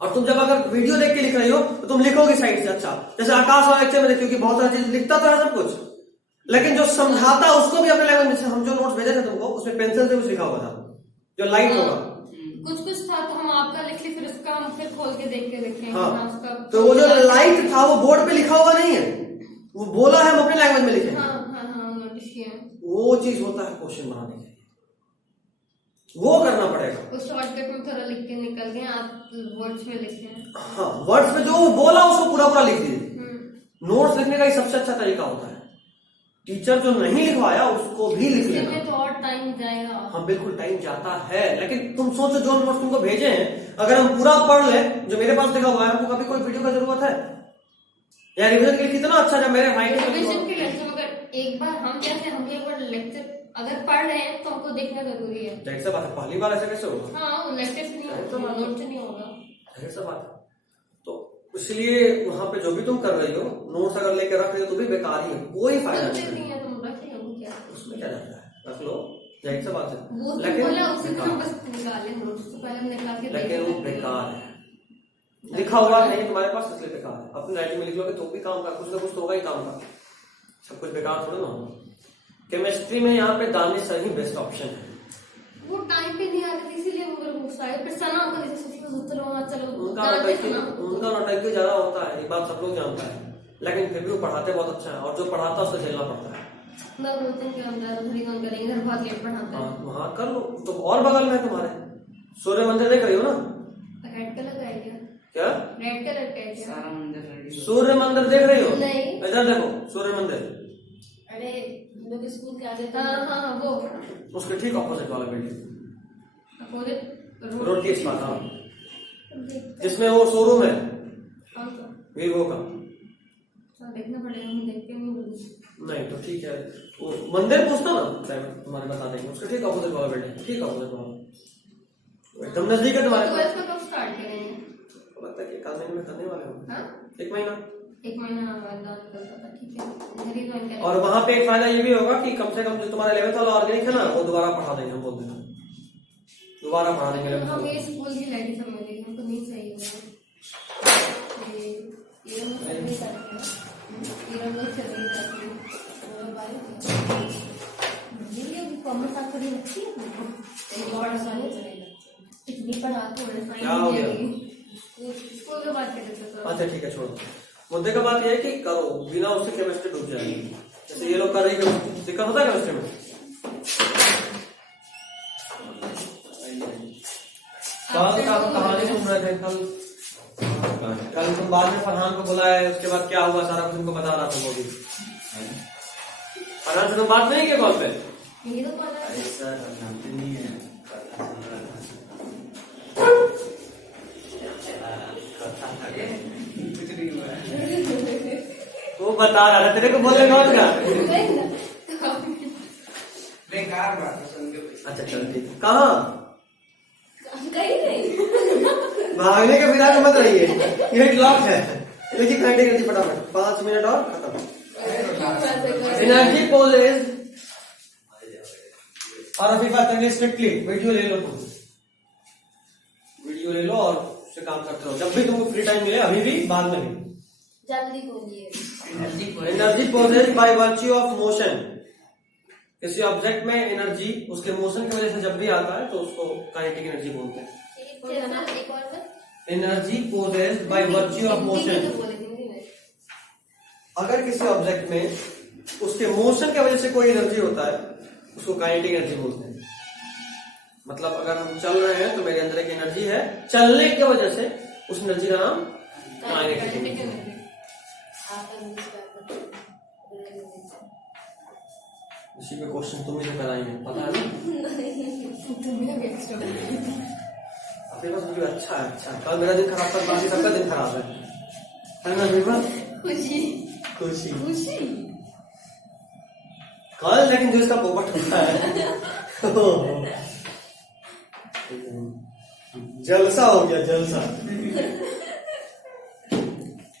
और तुम जब अगर वीडियो देख के लिख रही हो तो तुम लिखोगे साइड से। अच्छा, जैसे आकाश वाला लेक्चर में देखियो कि बहुत सारी चीज लिखता तो है सब कुछ, लेकिन जो समझाता उसको भी अपने लैंग्वेज में। हम जो नोट्स भेजे थे तुमको, उसमें पेंसिल से कुछ लिखा हुआ था जो लाइट होगा, कुछ था तो हम आपका लिख ली, फिर उसका हम फिर खोल के देख के देखेंगे। हाँ, उसका तो वो जो लाइट था वो बोर्ड पे लिखा हुआ नहीं है, वो बोला है हम अपने लैंग्वेज में लिखे। हाँ नोटिस किया। वो चीज होता है क्वेश्चन बनाने के लिए। वो करना पड़ेगा। उस शॉर्टकट में थोड़ा लिख के निकल गए, आप वर्ड्स में लिखते हैं। हाँ, वर्ड्स में जो बोला उसको पूरा पूरा लिख दीजिए। नोट्स लिखने का ही सबसे अच्छा तरीका होता है। टीचर जो नहीं लिखवाया उसको भी लिख लेना। इसमें तो और टाइम जाएगा। हाँ बिल्कुल टाइम जाता है, लेकिन तुम सोचो जो नोट्स तुमको भेजे हैं अगर हम पूरा पढ़ ले, जो मेरे पास लिखा हुआ है, हमको कभी कोई वीडियो का जरूरत है या रिवीजन के लिए कितना अच्छा जब मेरे राइटिंग रिवीजन के लेक्चर अगर एक बार हम जैसे हम एक बार लेक्चर अगर पढ़ रहे हैं तो हमको देखना जरूरी है। जाहिर सा बात है, पहली बार ऐसा कैसे होगा? हाँ, लेक्चर से नहीं होगा, नोट से नहीं होगा। जाहिर सा बात है। तो इसलिए वहां पे जो भी तुम कर रही हो, नोट्स अगर लेके रख रहे हो तो भी बेकार ही है, कोई फायदा नहीं है। तुम रख लो क्या, उसमें क्या जाता है, रख लो, जाहिर सा बात है। वो तो बोला उसी को हम बस निकाले नोट्स तो पहले हम निकाल के लेकिन वो बेकार है, लिखा हुआ नहीं तुम्हारे पास इसलिए बेकार है। अपनी राइटिंग में लिख लोगे तो भी काम का कुछ ना कुछ तो होगा ही काम का, सब कुछ बेकार थोड़ा ना होगा। केमिस्ट्री में यहाँ पे दानिश सर ही बेस्ट ऑप्शन है। वो टाइम पे नहीं आते इसीलिए वो लोग गुस्सा है। फिर सना को जैसे चलो उनका नौटंकी ज्यादा होता है, ये बात सब लोग जानता है, लेकिन फिर भी वो पढ़ाते बहुत अच्छा है और जो पढ़ाता है उसको झेलना पड़ता है। मैं बोलते हैं कि हम रिवीजन करेंगे, इधर बहुत लेट पढ़ाते हैं। वहाँ कर लो तो और बगल में तुम्हारे सूर्य मंदिर देख रही हो ना? रेड कलर का है क्या? रेड कलर का है सारा मंदिर रेडी। सूर्य मंदिर देख रही हो? नहीं। इधर देखो सूर्य मंदिर। अरे लोग स्कूल के आगे तो हाँ वो उसके ठीक ऑपोजिट वाला बिल्डिंग, रोड के इस पास, हाँ, जिसमें वो शोरूम है वीवो का। देखना पड़ेगा, हम देख के नहीं तो ठीक है, वो मंदिर पूछता ना तुम्हारे बता देंगे, उसके ठीक ऑपोजिट वाला बिल्डिंग, ठीक ऑपोजिट वाला, एकदम नजदीक है तुम्हारे पास। कब स्टार्ट करेंगे? लगता है कि कल महीने में करने वाले हो। हाँ? 1 महीना। 1 महीना बाद निकलता था, ठीक है, इधर ही ज्वाइन करेंगे। और वहां पे एक फायदा ये भी होगा कि कम से कम जो तुम्हारा 11th वाला ऑर्गेनिक है ना, वो दोबारा पढ़ा देंगे, हम बोल देना दोबारा पढ़ा देंगे। हम ये स्कूल की लड़की सब मिलेगी, हमको नहीं चाहिए ये लोग चले जाते हैं, ये लोग चले जाते हैं। ये कॉमर्स आप थोड़ी अच्छी है, बहुत आसानी चलेगा, इतनी पढ़ाते हैं। क्या हो गया? स्कूल के बात करते थे। अच्छा ठीक है, छोड़ो। मुद्दे का बात यह है कि करो, बिना उससे केमिस्ट्री डूब जाएगी। जैसे ये लोग कर रही है, दिक्कत होता है केमिस्ट्री में। कल का कहानी सुन रहे थे, कल तुम बाद में फरहान को बुलाया, उसके बाद क्या हुआ सारा कुछ तुमको बता रहा था। वो भी फरहान से तुम बात नहीं किया कॉल पे? ये तो पता है नहीं है। कुछ नहीं हुआ है। वो बता रहा था, तेरे को बोलने कौन का? बेकार बात है, सुन के। अच्छा चल ठीक है। कहाँ कहीं नहीं भागने के बिना मत रहिए, ये लॉक है। देखिए एनर्जी फटाफट, 5 मिनट और खत्म। एनर्जी पोजेज और अभी बात करेंगे स्ट्रिक्टली। वीडियो ले लो, तुम वीडियो ले लो और उससे काम करते रहो जब भी तुमको फ्री टाइम मिले, अभी भी बाद में भी। जल्दी बोलिए। Energy possesses by virtue of motion. किसी ऑब्जेक्ट में एनर्जी उसके मोशन की वजह से जब भी आता है तो उसको काइनेटिक एनर्जी बोलते हैं। एक और energy possesses by virtue of motion. अगर किसी ऑब्जेक्ट में उसके मोशन की वजह से कोई एनर्जी होता है उसको काइनेटिक एनर्जी बोलते हैं। मतलब अगर हम चल रहे हैं तो मेरे अंदर एक एनर्जी है, चलने की वजह से उस एनर्जी का नाम काइनेटिक एनर्जी। इसी पे क्वेश्चन तुम ही कराएंगे, पता है ना? आपके पास वीडियो अच्छा है। अच्छा, कल मेरा दिन खराब था, बाकी सबका दिन खराब है ना बीरबल? खुशी खुशी खुशी कल, लेकिन जो इसका पोपट होता है जलसा हो गया, जलसा।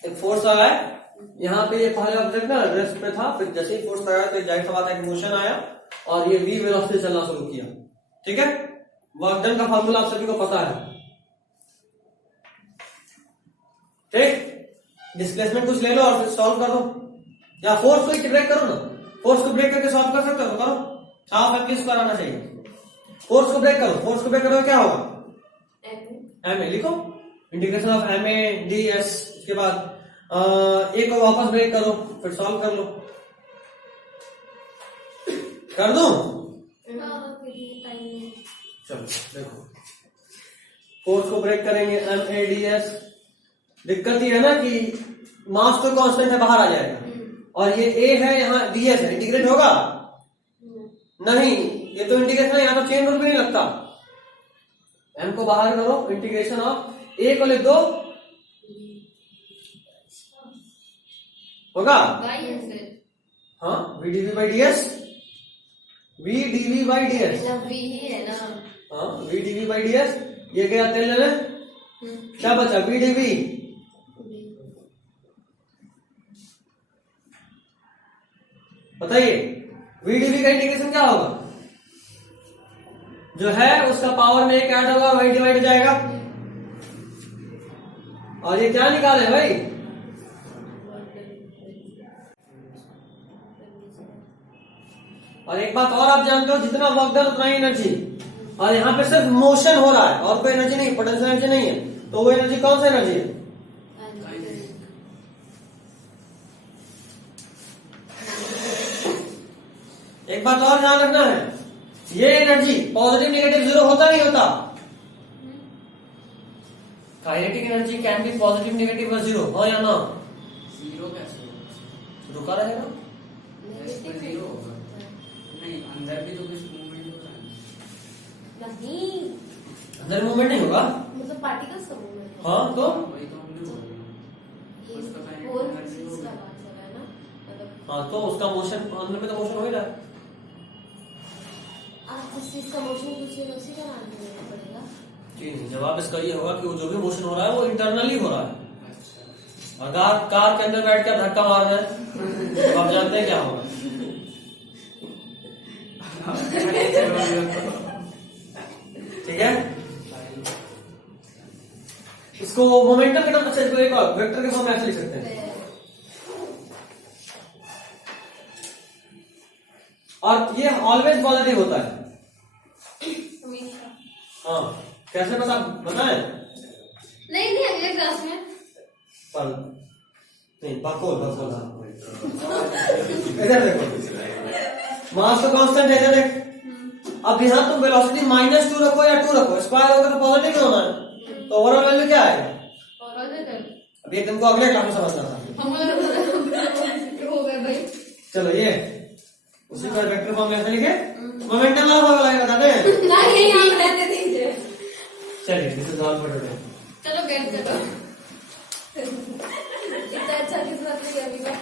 एक फोर्स आया है यहाँ पे, ये पहले ऑब्जेक्ट ना रेस्ट पे था, फिर जैसे ही फोर्स आया तो जाहिर सा बात है एक मोशन आया और ये v वेलोसिटी चलना शुरू किया। ठीक है, वर्क डन का फॉर्मूला आप सभी को पता है। ठीक, डिस्प्लेसमेंट कुछ ले लो और फिर सॉल्व कर दो, या फोर्स को ब्रेक करो ना, फोर्स को ब्रेक करके सॉल्व कर सकते हो, करो। साफ एम स्क्वायर आना चाहिए। फोर्स को ब्रेक करो, फोर्स को ब्रेक करो क्या होगा? एम ए लिखो, integration of M A D S. उसके बाद एक को वापस ब्रेक करो, फिर सॉल्व कर लो। कर दो, चलो देखो, फोर्स को ब्रेक करेंगे, MADS। दिक्कत ये है ना कि मास तो कांस्टेंट है, बाहर आ जाएगा, और ये A है, यहाँ DS है, इंटीग्रेट होगा नहीं, ये तो इंटीग्रेशन है, यहाँ तो चेन रूल भी नहीं लगता। M को बाहर करो, इंटीग्रेशन ऑफ A को लिख दो, होगा वाई है फिर हाँ, VdV by DS, VdV by DS, मतलब वी ही है ना। हाँ VdV by DS। ये गया तेल लेने, क्या बचा VdV, बताइए VdV का इंटीग्रेशन क्या होगा, जो है उसका पावर में एक ऐड होगा, वही डिवाइड हो जाएगा, और ये क्या निकाले भाई, और एक बात और आप जानते हो, जितना वर्क डन उतना ही एनर्जी, और यहाँ पे सिर्फ मोशन हो रहा है और कोई एनर्जी नहीं, पोटेंशियल एनर्जी नहीं है, तो वो एनर्जी कौन सा एनर्जी है, एक बात और ध्यान रखना है, ये एनर्जी पॉजिटिव नेगेटिव जीरो होता नहीं होता, kinetic energy can be positive negative और जीरो, हो या ना, जीरो कैसे होगा? रुका रहेगा, इसमें जीरो होगा नहीं, अंदर भी तो कुछ मूवमेंट होता है। नहीं, अंदर मूवमेंट नहीं होगा, मतलब पार्टिकल्स का मूवमेंट। हाँ तो वही तो हम भी बोल रहे हैं। ये उसका काइनेटिक whole एनर्जी चीज का होगा। बात हो रहा है ना, मतलब हाँ तो उसका मोशन, अंदर में तो मोशन हो ही रहा है, आप इस चीज का मोशन पूछिए, उसी का नाम देना पड़ेगा। जी नहीं, जवाब इसका ये होगा कि वो जो भी मोशन हो रहा है वो इंटरनली हो रहा है, अच्छा अगर कार के अंदर बैठ कर धक्का मार रहे हैं तो आप जानते हैं क्या होगा, ठीक है, इसको मोमेंटम के नाम से, इसको एक और वेक्टर के फॉर्म में ऐसे लिख सकते हैं, और ये ऑलवेज पॉजिटिव होता है, हमेशा हाँ कैसे पता बताएं, नहीं नहीं, अगले क्लास में पर नहीं बकोल बकोल, इधर देखो, मास तो कांस्टेंट है, इधर देख, अब यहाँ तुम वेलोसिटी -2 रखो या 2 रखो, स्क्वायर होगा तो पॉजिटिव ही होना है, तो ओवरऑल वैल्यू क्या आएगा, और अगर कर अब ये तुमको अगले क्लास में समझना था, हम हो गए भाई। चलो ये उसी पर वेक्टर फॉर्म में ऐसे लिखे, मोमेंटम वाला फॉर्मूला है, बताते हैं, नहीं आप रहने दीजिए, चलिए this is all for today. चलो गेट करो। इतना अच्छा किस्मत नहीं है अभी का।